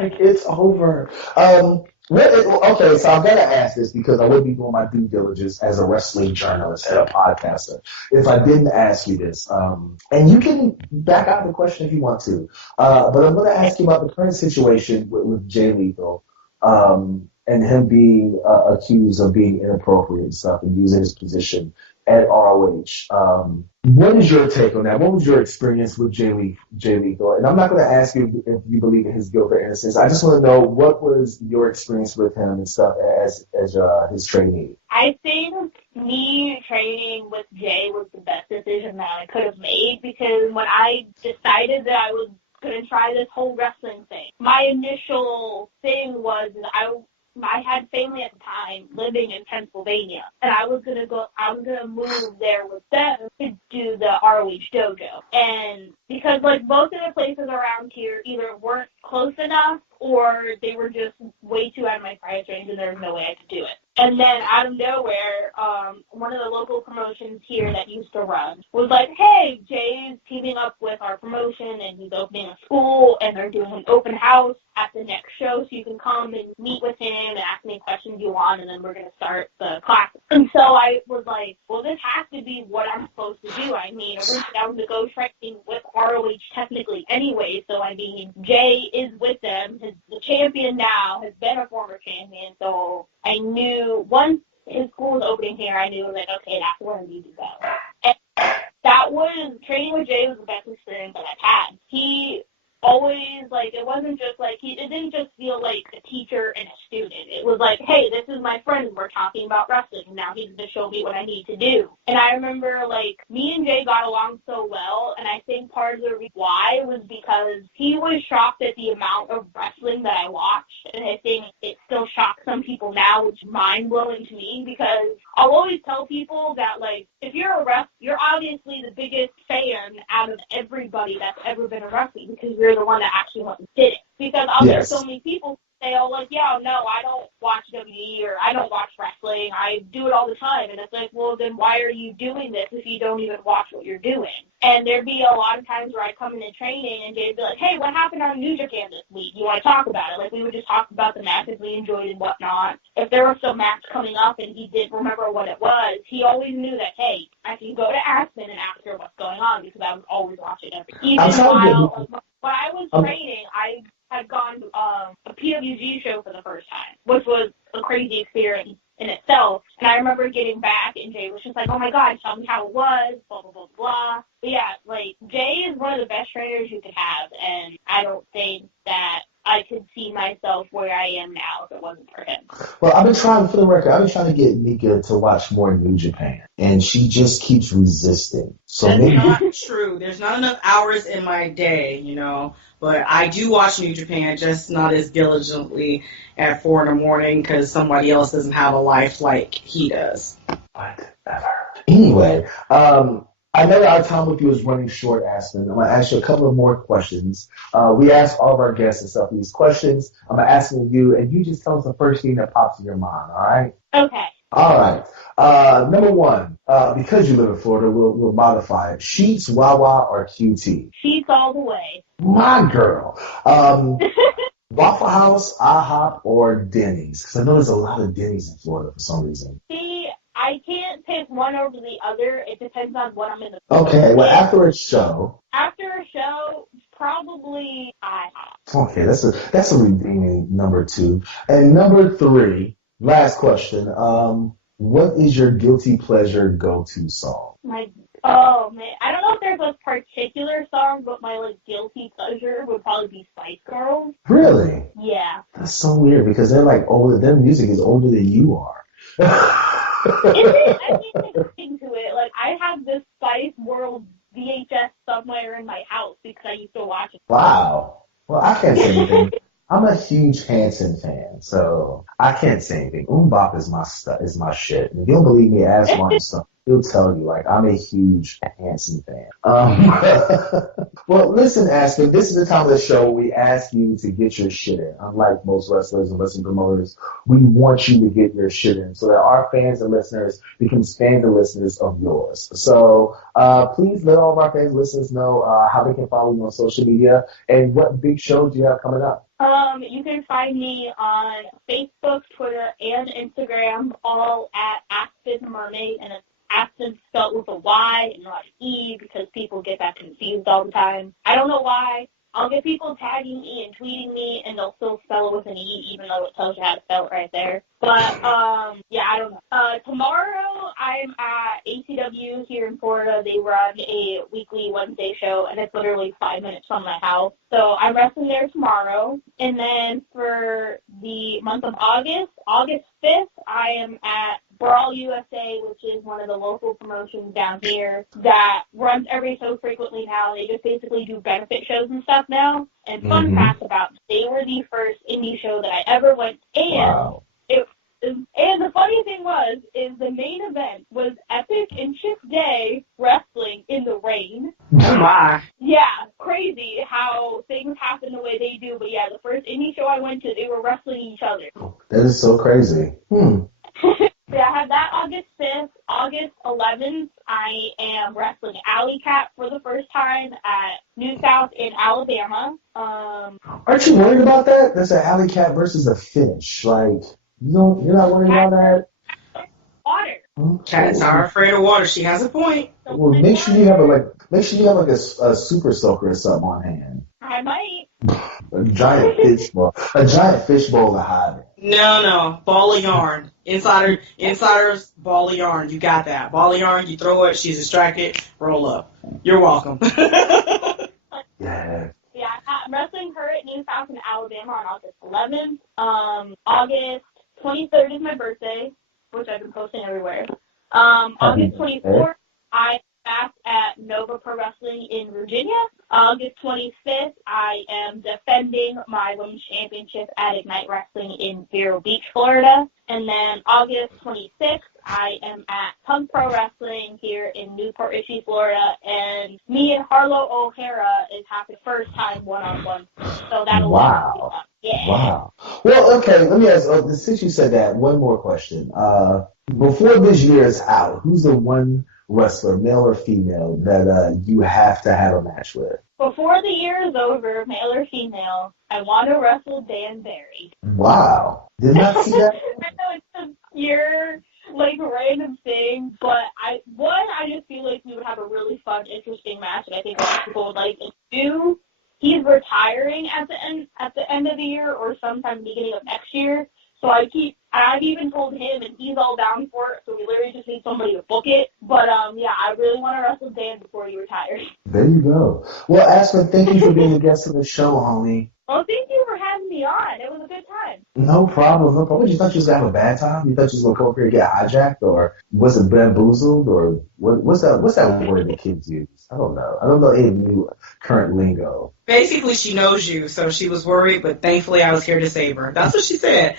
Like, it's over. Okay, so I've got to ask this because I would be doing my due diligence as a wrestling journalist and a podcaster if I didn't ask you this. And you can back out the question if you want to. But I'm going to ask you about the current situation with Jay Lethal and him being accused of being inappropriate and stuff and using his position at ROH. What is your take on that? What was your experience with Jay Lethal? And I'm not going to ask you if you believe in his guilt or innocence. I just want to know what was your experience with him and stuff as his trainee. I think me training with Jay was the best decision that I could have made because when I decided that I was going to try this whole wrestling thing, my initial thing was I had family at the time living in Pennsylvania, and I was gonna move there with them to do the ROH dojo. And because like both of the places around here either weren't close enough or they were just way too out of my price range and there was no way I could do it. And then out of nowhere, one of the local promotions here that used to run was like, hey, Jay's teaming up with our promotion and he's opening a school and they're doing an open house at the next show so you can come and meet with him and ask any questions you want and then we're going to start the class. And so I was like, well, this has to be what I'm supposed to do. I mean, originally I was to go training with ROH technically anyway, so I mean, Jay is with them. The champion now has been a former champion, so I knew once his school was opening here, I knew that, okay, that's where I need to go. And that was, training with Jay was the best experience that I've had. He always, like, it wasn't just, like, it didn't just feel like a teacher and a student. It was like, hey, this is my friend, we're talking about wrestling, now he's going to show me what I need to do. And I remember, like, me and Jay got along so well, and I think part of the reason why was because he was shocked at the amount of wrestling that I watched, and I think it still shocks some people now, which is mind-blowing to me, because I'll always tell people that, like, if you're a ref, you're obviously the biggest fan out of everybody that's ever been a wrestling, because you're the one that actually went and did it. Because I'll get so many people say, oh, like, yeah, no, I don't watch WWE or I don't watch wrestling. I do it all the time. And it's like, well, then why are you doing this if you don't even watch what you're doing? And there'd be a lot of times where I'd come into training and Jay'd be like, hey, what happened on New Japan this week? You want to talk about it? Like, we would just talk about the matches we enjoyed and whatnot. If there was some match coming up and he didn't remember what it was, he always knew that, hey, I can go to Aspyn and ask her what's going on, because I was always watching everything. Even while, when I was training, I had gone to a PWG show for the first time, which was a crazy experience in itself. And I remember getting back, and Jay was just like, oh my God, tell me how it was, blah, blah, blah, blah. But yeah, like, Jay is one of the best trainers you could have, and I don't think that I could see myself where I am now if it wasn't for him. Well, I've been trying, for the record, I've been trying to get Mika to watch more New Japan, and she just keeps resisting. So That's maybe not true. There's not enough hours in my day, you know. But I do watch New Japan, just not as diligently at 4 in the morning because somebody else doesn't have a life like he does. Whatever. Anyway, I know our time with you is running short, Aspyn. I'm going to ask you a couple of more questions. We ask all of our guests and stuff these questions. I'm going to ask them you, and you just tell us the first thing that pops in your mind, all right? Okay. All right. Number one, because you live in Florida, we'll modify it. Sheets, Wawa, or QT? Sheets all the way. My girl. Waffle House, IHOP, or Denny's? Because I know there's a lot of Denny's in Florida for some reason. See, I can't pick one over the other. It depends on what I'm in the Okay, well, after a show. After a show, probably IHOP. Okay, that's a redeeming number 2. And number 3, last question. What is your guilty pleasure go-to song? Oh man, I don't know if there's a particular song, but my like guilty pleasure would probably be Spice Girls. Really? Yeah. That's so weird because they're like older. Their music is older than you are. I mean, listening to it, like I have this Spice World VHS somewhere in my house because I used to watch it. Wow. Well, I can't say anything. I'm a huge Hanson fan, so I can't say anything. Bop is my shit. And if you don't believe me, ask Martin stuff. He'll tell you, like, I'm a huge Hanson fan. Well, listen, Aspyn, this is the time of the show where we ask you to get your shit in. Unlike most wrestlers and wrestling promoters, we want you to get your shit in so that our fans and listeners become fans and listeners of yours. So please let all of our fans and listeners know how they can follow you on social media and what big shows you have coming up. You can find me on Facebook, Twitter, and Instagram, all at Aspyn Mermaid, and it's Aspyn spelled with a Y and not an E because people get that confused all the time. I don't know why. I'll get people tagging me and tweeting me, and they'll still spell it with an E, even though it tells you how to spell it right there. But, yeah, I don't know. Tomorrow, I'm at ACW here in Florida. They run a weekly Wednesday show, and it's literally 5 minutes from my house. So I'm wrestling there tomorrow. And then for the month of August 5th, I am at Brawl USA, which is one of the local promotions down here that runs every so frequently now. They just basically do benefit shows and stuff now. And fun fact about them, they were the first indie show that I ever went. And the funny thing is the main event was Epic and Chip Day wrestling in the rain. Oh my. Yeah, crazy how things happen the way they do. But yeah, the first indie show I went to, they were wrestling each other. That is so crazy. Yeah, I have that August 5th. August 11th, I am wrestling Alley Cat for the first time at New South in Alabama. Aren't you worried about that? There's an Alley Cat versus a fish. Like, you're not worried about that? Water. Cats are afraid of water. She has a point. Well, make sure you have a super soaker or something on hand. I might. A giant fish bowl to hide in. No, ball of yarn. Insider's ball of yarn. You got that. Ball of yarn, you throw it, she's distracted, roll up. You're welcome. Yeah. Yeah, I'm Alabama on August 11th. August 23rd is my birthday, which I've been posting everywhere. August 24th, I am back at Nova Pro Wrestling in Virginia. August 25th, I am defending my women's championship at Ignite Wrestling in Vero Beach, Florida. And then August 26th, I am at Punk Pro Wrestling here in Newport Richey, Florida. And me and Harlow O'Hara is having the first time one-on-one. So that'll be fun. Yeah. Wow. Well, okay, let me ask, since you said that, one more question. Before this year is out, who's the one wrestler, male or female, that you have to have a match with? Before the year is over, male or female, I want to wrestle Dan Barry. Wow. Did not see that? I know it's a pure, random thing, but I just feel like we would have a really fun, interesting match, and I think a lot of people would like it too. He's retiring at the end of the year or sometime beginning of next year. So I've even told him, and he's all down for it, so we literally just need somebody to book it. But, I really want to wrestle Dan before he retires. There you go. Well, Aspyn, thank you for being a guest on the show, homie. Well, thank you for having me on. It was a good time. No problem. You thought you was going to have a bad time? You thought you was going to come up here and get hijacked? Or was it bamboozled? Or what's that word that kids use? I don't know. I don't know any new current lingo. Basically, she knows you, so she was worried, but thankfully I was here to save her. That's what she said.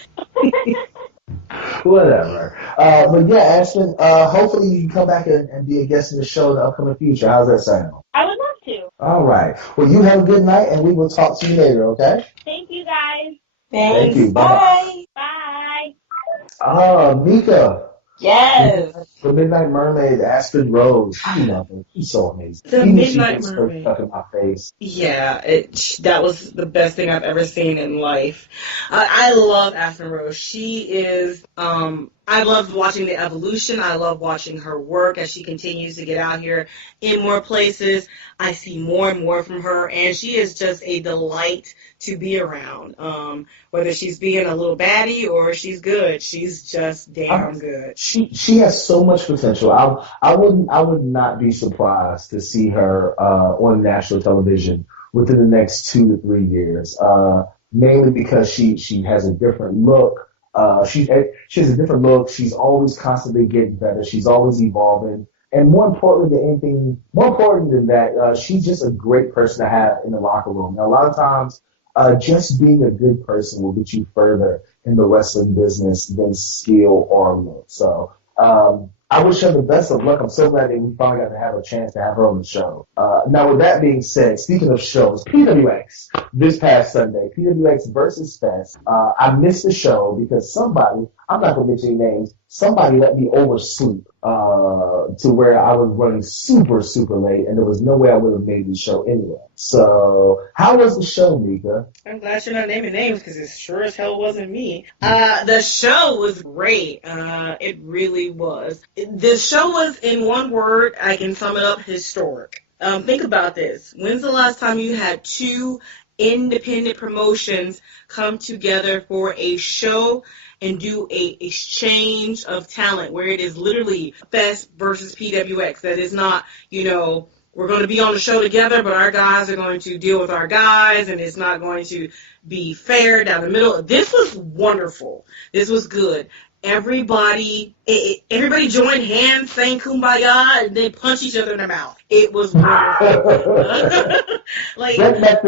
Whatever. But yeah, Aspyn, hopefully you can come back and be a guest in the show in the upcoming future. How's that sound? I would love to. All right. Well, you have a good night, and we will talk to you later, okay? Thank you, guys. Thanks. Thank you. Bye. Bye. Mika. Yes. The Midnight Mermaid, Aspyn Rose. You love her. She's so amazing. The Midnight Mermaid. Stuck in my face. Yeah, that was the best thing I've ever seen in life. I love Aspyn Rose. She is, I love watching the evolution. I love watching her work as she continues to get out here in more places. I see more and more from her, and she is just a delight to be around. Whether she's being a little baddie or she's good, she's just damn good. She has so much potential. I would not be surprised to see her on national television within the next 2 to 3 years. Mainly because she has a different look. She has a different look. She's always constantly getting better. She's always evolving. And more important than that, she's just a great person to have in the locker room. Now, a lot of times, just being a good person will get you further in the wrestling business than skill or look. So, I wish her the best of luck. I'm so glad that we finally got to have a chance to have her on the show. Now, with that being said, speaking of shows, PWX this past Sunday, PWX versus Fest. I missed the show because somebody, I'm not going to mention any names, somebody let me oversleep to where I was running super, super late, and there was no way I would have made the show anyway. So, how was the show, Mika? I'm glad you're not naming names because it sure as hell wasn't me. The show was great. It really was. The show was, in one word, I can sum it up, historic. Think about this. When's the last time you had two independent promotions come together for a show and do a exchange of talent where it is literally Fest versus PWX? That is not, we're going to be on the show together, but our guys are going to deal with our guys, and it's not going to be fair down the middle. This was wonderful. This was good. Everybody joined hands, sang Kumbaya, and then punched each other in the mouth. It was wonderful. Best match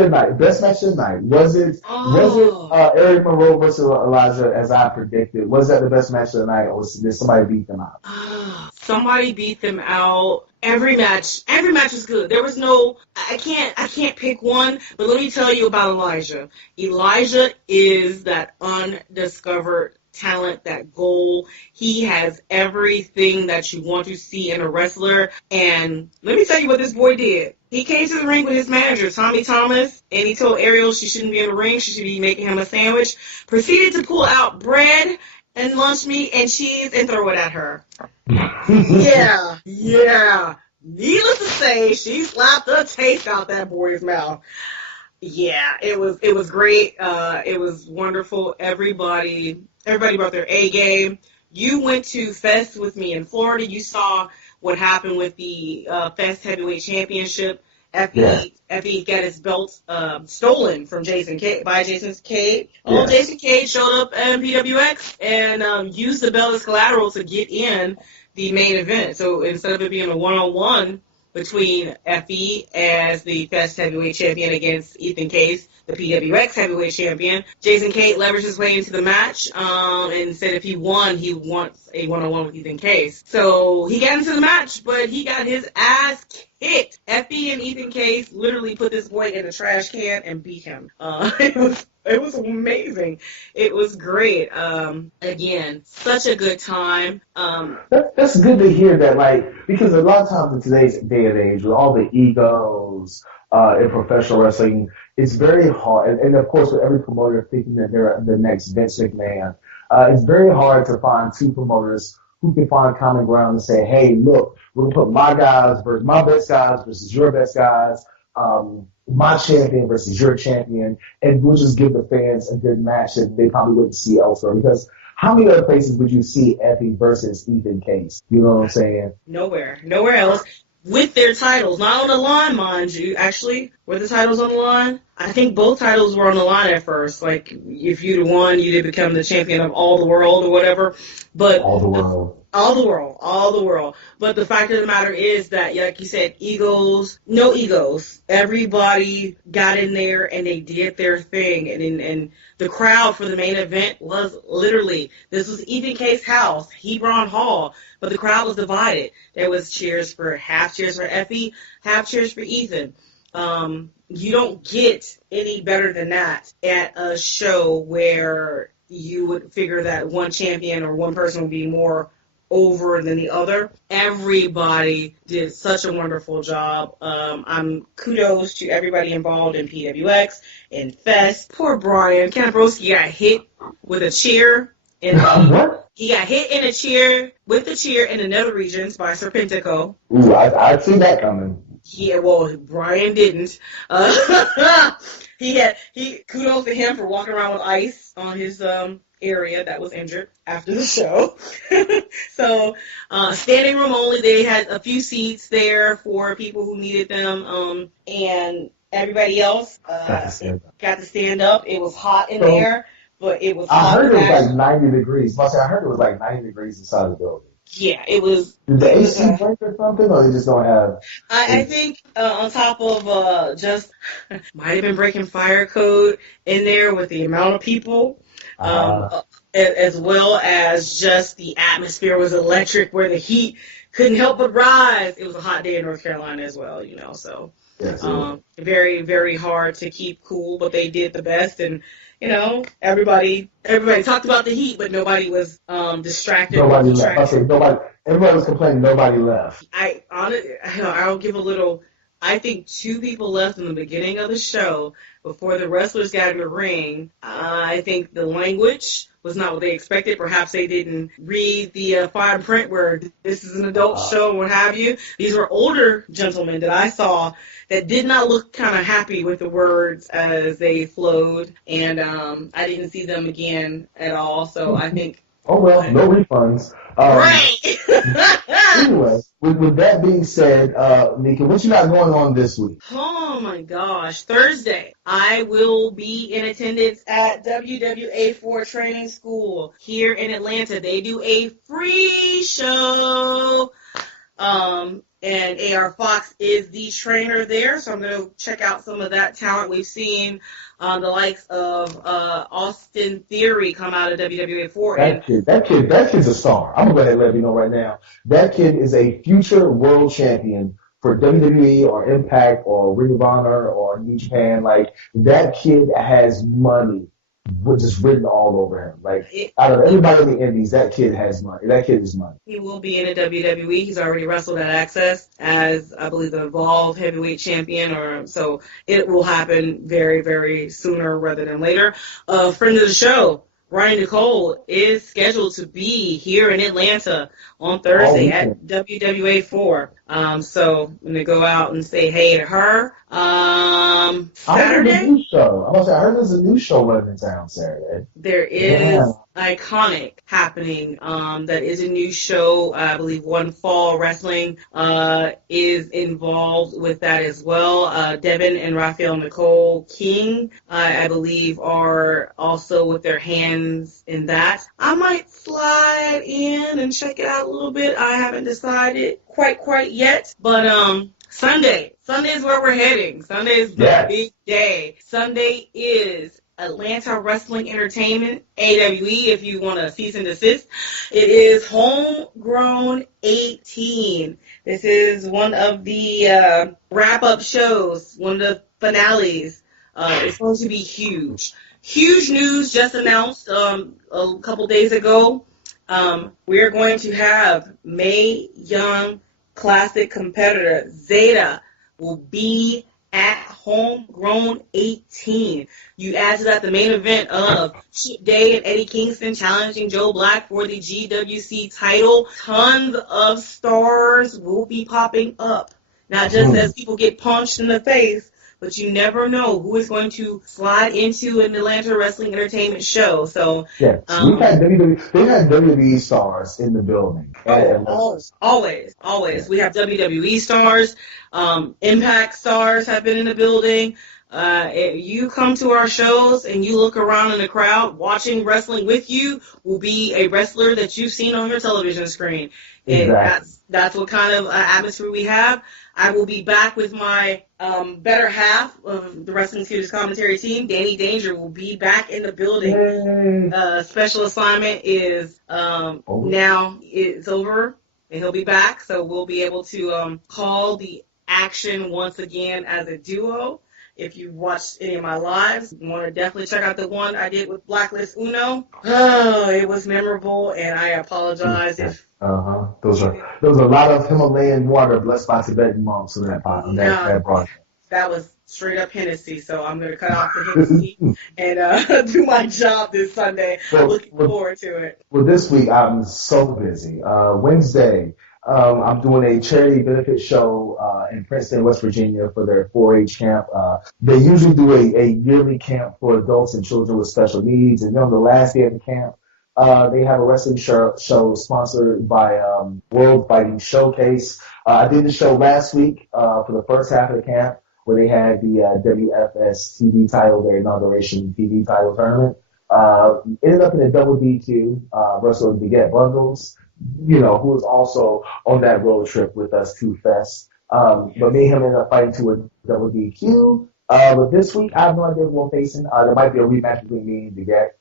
of the night. Was it Eric Monroe versus Elijah, as I predicted? Was that the best match of the night, or did somebody beat them out? Somebody beat them out. Every match was good. There was no, I can't pick one, but let me tell you about Elijah. Elijah is that undiscovered talent, that goal. He has everything that you want to see in a wrestler. And let me tell you what this boy did. He came to the ring with his manager, Tommy Thomas, and he told Ariel she shouldn't be in the ring. She should be making him a sandwich. Proceeded to pull out bread and lunch meat and cheese and throw it at her. Yeah. Needless to say, she slapped the taste out that boy's mouth. Yeah, it was great. It was wonderful. Everybody brought their A game. You went to Fest with me in Florida. You saw what happened with the Fest Heavyweight Championship Effie got his belt stolen from Jason Cade by Jason Cade. Yes. Jason Cade showed up at PWX and used the belt as collateral to get in the main event. So instead of it being a one-on-one between Effie as the Fest Heavyweight Champion against Ethan Case, the PWX Heavyweight Champion, Jason Cade leveraged his way into the match and said if he won, he wants a one-on-one with Ethan Case. So he got into the match, but he got his ass kicked. Effie and Ethan Case literally put this boy in a trash can and beat him. It was amazing. It was great. Again, such a good time. That's good to hear that, like, because a lot of times in today's day and age, with all the egos in professional wrestling, it's very hard. And of course, with every promoter thinking that they're the next Vince McMahon, it's very hard to find two promoters who can find common ground and say, hey, look, we're going to put my guys versus my best guys versus your best guys, my champion versus your champion, and we'll just give the fans a good match that they probably wouldn't see elsewhere. Because how many other places would you see Effie versus Ethan Case? You know what I'm saying? Nowhere else. With their titles, not on the line, mind you. Actually, were the titles on the line? I think both titles were on the line at first. Like, if you'd have won, you'd have become the champion of all the world or whatever. But all the world. But the fact of the matter is that, like you said, no egos. Everybody got in there and they did their thing. And the crowd for the main event was literally, this was Ethan Case's house, Hebron Hall, but the crowd was divided. There was half cheers for Effie, half cheers for Ethan. You don't get any better than that at a show where you would figure that one champion or one person would be more over than the other. Everybody did such a wonderful job. I'm kudos to everybody involved in PWX and Fest. Poor Brian Kanabrowski got hit with a chair. What? He got hit in a chair with a chair in the nether regions by Serpentico. Ooh, I'd seen that coming. Yeah, well, Brian didn't. Kudos to him for walking around with ice on his area that was injured after the show. So, standing room only. They had a few seats there for people who needed them, and everybody else got to stand up. It was hot in there, but it was hot. I heard it was like 90 degrees. I heard it was like 90 degrees inside the building. Yeah, it was. Did the AC break or something, or they just don't have? I think on top of just might have been breaking fire code in there with the amount of people, as well as just the atmosphere was electric, where the heat couldn't help but rise. It was a hot day in North Carolina as well, so yes, very, very hard to keep cool, but they did the best. And everybody talked about the heat, but nobody was distracted. Nobody left. Everybody was complaining. Nobody left. I'll give a little. I think two people left in the beginning of the show before the wrestlers got in the ring. I think the language was not what they expected. Perhaps they didn't read the fine print where this is an adult show and what have you. These were older gentlemen that I saw that did not look kind of happy with the words as they flowed, and I didn't see them again at all. So I think. Oh well, no refunds. Right. Anyway, with that being said, Mika, what you got going on this week? Oh my gosh, Thursday, I will be in attendance at WWA4 Training School here in Atlanta. They do a free show. And A.R. Fox is the trainer there, so I'm going to check out some of that talent. We've seen the likes of Austin Theory come out of WWA4. That kid's a star. I'm going to go ahead and let you know right now. That kid is a future world champion for WWE or Impact or Ring of Honor or New Japan. Like, that kid has money just written all over him. Like, out of everybody in the Indies, that kid has money. That kid is money. He will be in a WWE. He's already wrestled at Access as, I believe, the Evolve Heavyweight Champion. So it will happen very, very sooner rather than later. A friend of the show, Ryan Nicole, is scheduled to be here in Atlanta on Thursday at WWA4. So I'm going to go out and say hey to her. I heard there's a Saturday, new show. I heard there's a new show running in town Saturday. there Yeah. is Iconic happening. That is a new show. I believe One Fall Wrestling is involved with that as well. Devin and Raphael Nicole King, I believe, are also with their hands in that. I might slide in and check it out a little bit. I haven't decided quite yet, but Sunday is where we're heading. Sunday is the Yes. big day. Sunday is Atlanta Wrestling Entertainment, AWE, if you want to cease and desist. It is Homegrown 18. This is one of the wrap-up shows, one of the finales. It's going to be huge. Huge news just announced a couple days ago. We're going to have Mae Young Classic competitor Zeta will be at Homegrown 18. You add to that the main event of Chip Day and Eddie Kingston challenging Joe Black for the GWC title. Tons of stars will be popping up. Not just as people get punched in the face, but you never know who is going to slide into an Atlanta Wrestling Entertainment show. So Yes. They've had WWE stars in the building. Always. We have WWE stars, Impact stars have been in the building. If you come to our shows and you look around in the crowd, watching wrestling with you will be a wrestler that you've seen on your television screen. Exactly. That's what kind of atmosphere we have. I will be back with my better half of the Wrestling Series commentary team. Danny Danger will be back in the building. Special assignment is now it's over, and he'll be back. So we'll be able to call the action once again as a duo. If you've watched any of my lives, you want to definitely check out the one I did with Blacklist Uno. Oh, it was memorable, and I apologize if. Those are a lot of Himalayan water blessed by Tibetan monks in that broadcast. That was straight up Hennessy, so I'm going to cut off the Hennessy and do my job this Sunday. Looking forward to it. Well, this week I'm so busy. Wednesday, I'm doing a charity benefit show in Princeton, West Virginia for their 4-H camp. They usually do a yearly camp for adults and children with special needs, and then on the last day of the camp, they have a wrestling show sponsored by World Fighting Showcase. I did the show last week for the first half of the camp where they had the WFS TV title, their inauguration TV title tournament. Ended up in a double DQ, wrestling Baguette Bundles, who was also on that road trip with us to Fest. But me and him ended up fighting to a double DQ. But this week, I have no idea who we're facing. There might be a rematch between me and Baguette.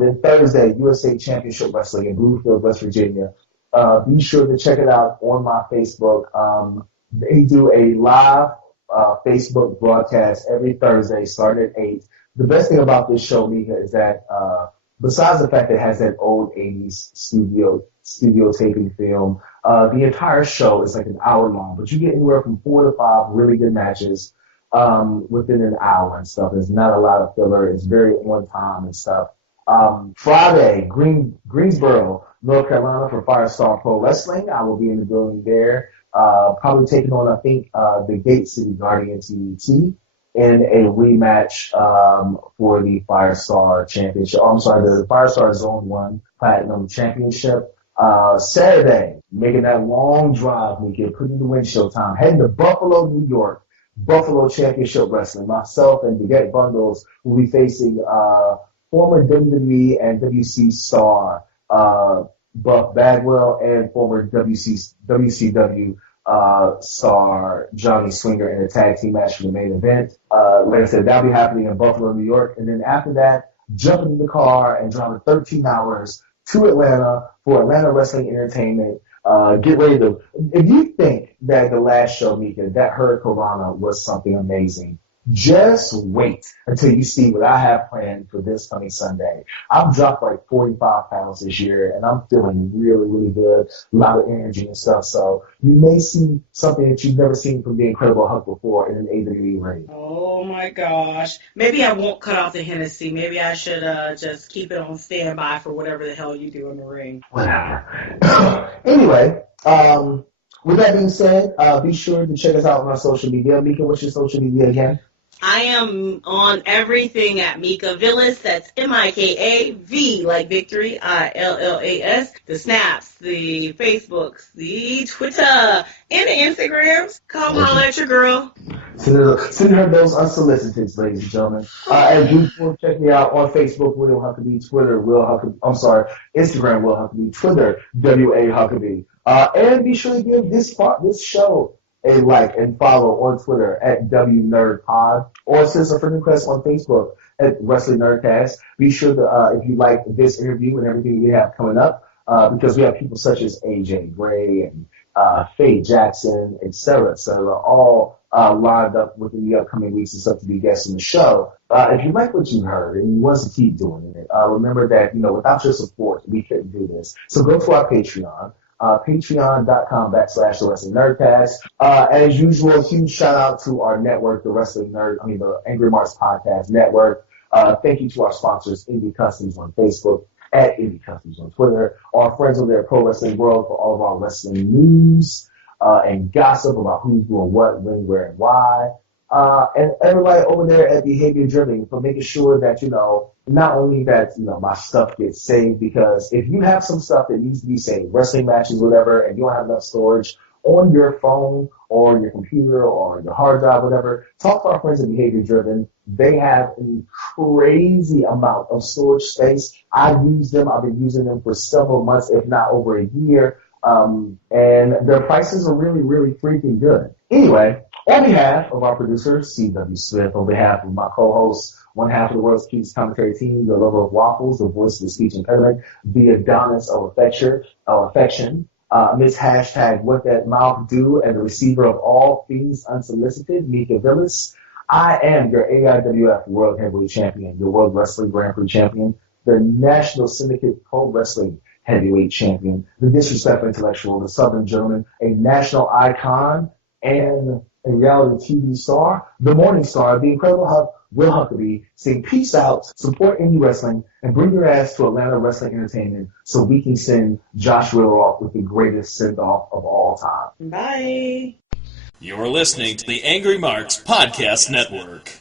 Then Thursday, USA Championship Wrestling in Bluefield, West Virginia. Be sure to check it out on my Facebook. They do a live Facebook broadcast every Thursday starting at 8. The best thing about this show, Mika, is that besides the fact that it has that old 80s studio taping film, the entire show is like an hour long, but you get anywhere from 4 to 5 really good matches within an hour and stuff. There's not a lot of filler. It's very on time and stuff. Friday, Greensboro, North Carolina for Firestar Pro Wrestling. I will be in the building there, probably taking on, I think, the Gate City Guardians TNT in a rematch for the Firestar Championship. The Firestar Zone 1 Platinum Championship. Saturday, making that long drive, we get put in the windshield time, heading to Buffalo, New York, Buffalo Championship Wrestling. Myself and Baguette Bundles will be facing former WWE and WC star Buff Bagwell and former WCW star Johnny Swinger in a tag team match for the main event. Like I said, that'll be happening in Buffalo, New York. And then after that, jumping in the car and driving 13 hours to Atlanta for Atlanta Wrestling Entertainment. Get ready to, if you think that the last show, Mika, that Hurricane Corona was something amazing, just wait until you see what I have planned for this coming Sunday. I've dropped like 45 pounds this year, and I'm feeling really, really good. A lot of energy and stuff. So you may see something that you've never seen from the Incredible Hulk before in an AWE ring. Oh my gosh. Maybe I won't cut off the Hennessy. Maybe I should just keep it on standby for whatever the hell you do in the ring. Whatever. Anyway, With that being said, be sure to check us out on our social media. Mika, what's your social media again? I am on everything at Mika Villas. That's Mika like victory, ILLAS. The snaps, the Facebooks, the Twitter, and the Instagrams. Come holler at your girl. Send her those unsolicited, ladies and gentlemen. As usual, check me out on Facebook, Will Huckaby, Twitter, Instagram, Will Huckaby, Twitter, WA Huckaby. And be sure to give this show a like and follow on Twitter at WNerdPod or send us a friend request on Facebook at Wrestling Nerdcast. Be sure to, if you like this interview and everything we have coming up, because we have people such as AJ Gray and Faye Jackson, etc., all lined up within the upcoming weeks and stuff to be guests on the show. If you like what you heard and you want to keep doing it, remember that, without your support, we couldn't do this. So go to our Patreon. Patreon.com/The Wrestling Nerdcast. As usual, huge shout out to our network, the Angry Marks Podcast Network. Thank you to our sponsors, Indie Customs on Facebook, at Indie Customs on Twitter, our friends over there at Pro Wrestling World for all of our wrestling news and gossip about who's doing what, when, where, and why. And everybody over there at Behavior Driven for making sure that, not only that, my stuff gets saved, because if you have some stuff that needs to be saved, wrestling matches, whatever, and you don't have enough storage on your phone or your computer or your hard drive, whatever, talk to our friends at Behavior Driven. They have a crazy amount of storage space. I've used them. I've been using them for several months, if not over a year. And their prices are really, really freaking good. Anyway, on behalf of our producer, C.W. Smith, on behalf of my co-host, one half of the world's cutest commentary team, the lover of waffles, the voice of the speech impediment, the Adonis of affection, Miss Hashtag What That Mouth Do, and the receiver of all things unsolicited, Mika Villas. I am your AIWF World Heavyweight Champion, your World Wrestling Grand Prix Champion, the National Syndicate Pro Wrestling Heavyweight Champion, the Disrespectful Intellectual, the Southern Gentleman, a national icon, and a reality TV star, the Morning Star, the incredible Will Huckaby, saying peace out, support indie wrestling, and bring your ass to Atlanta Wrestling Entertainment so we can send Josh Wheeler off with the greatest send-off of all time. Bye. You're listening to the Angry Marks Podcast Network.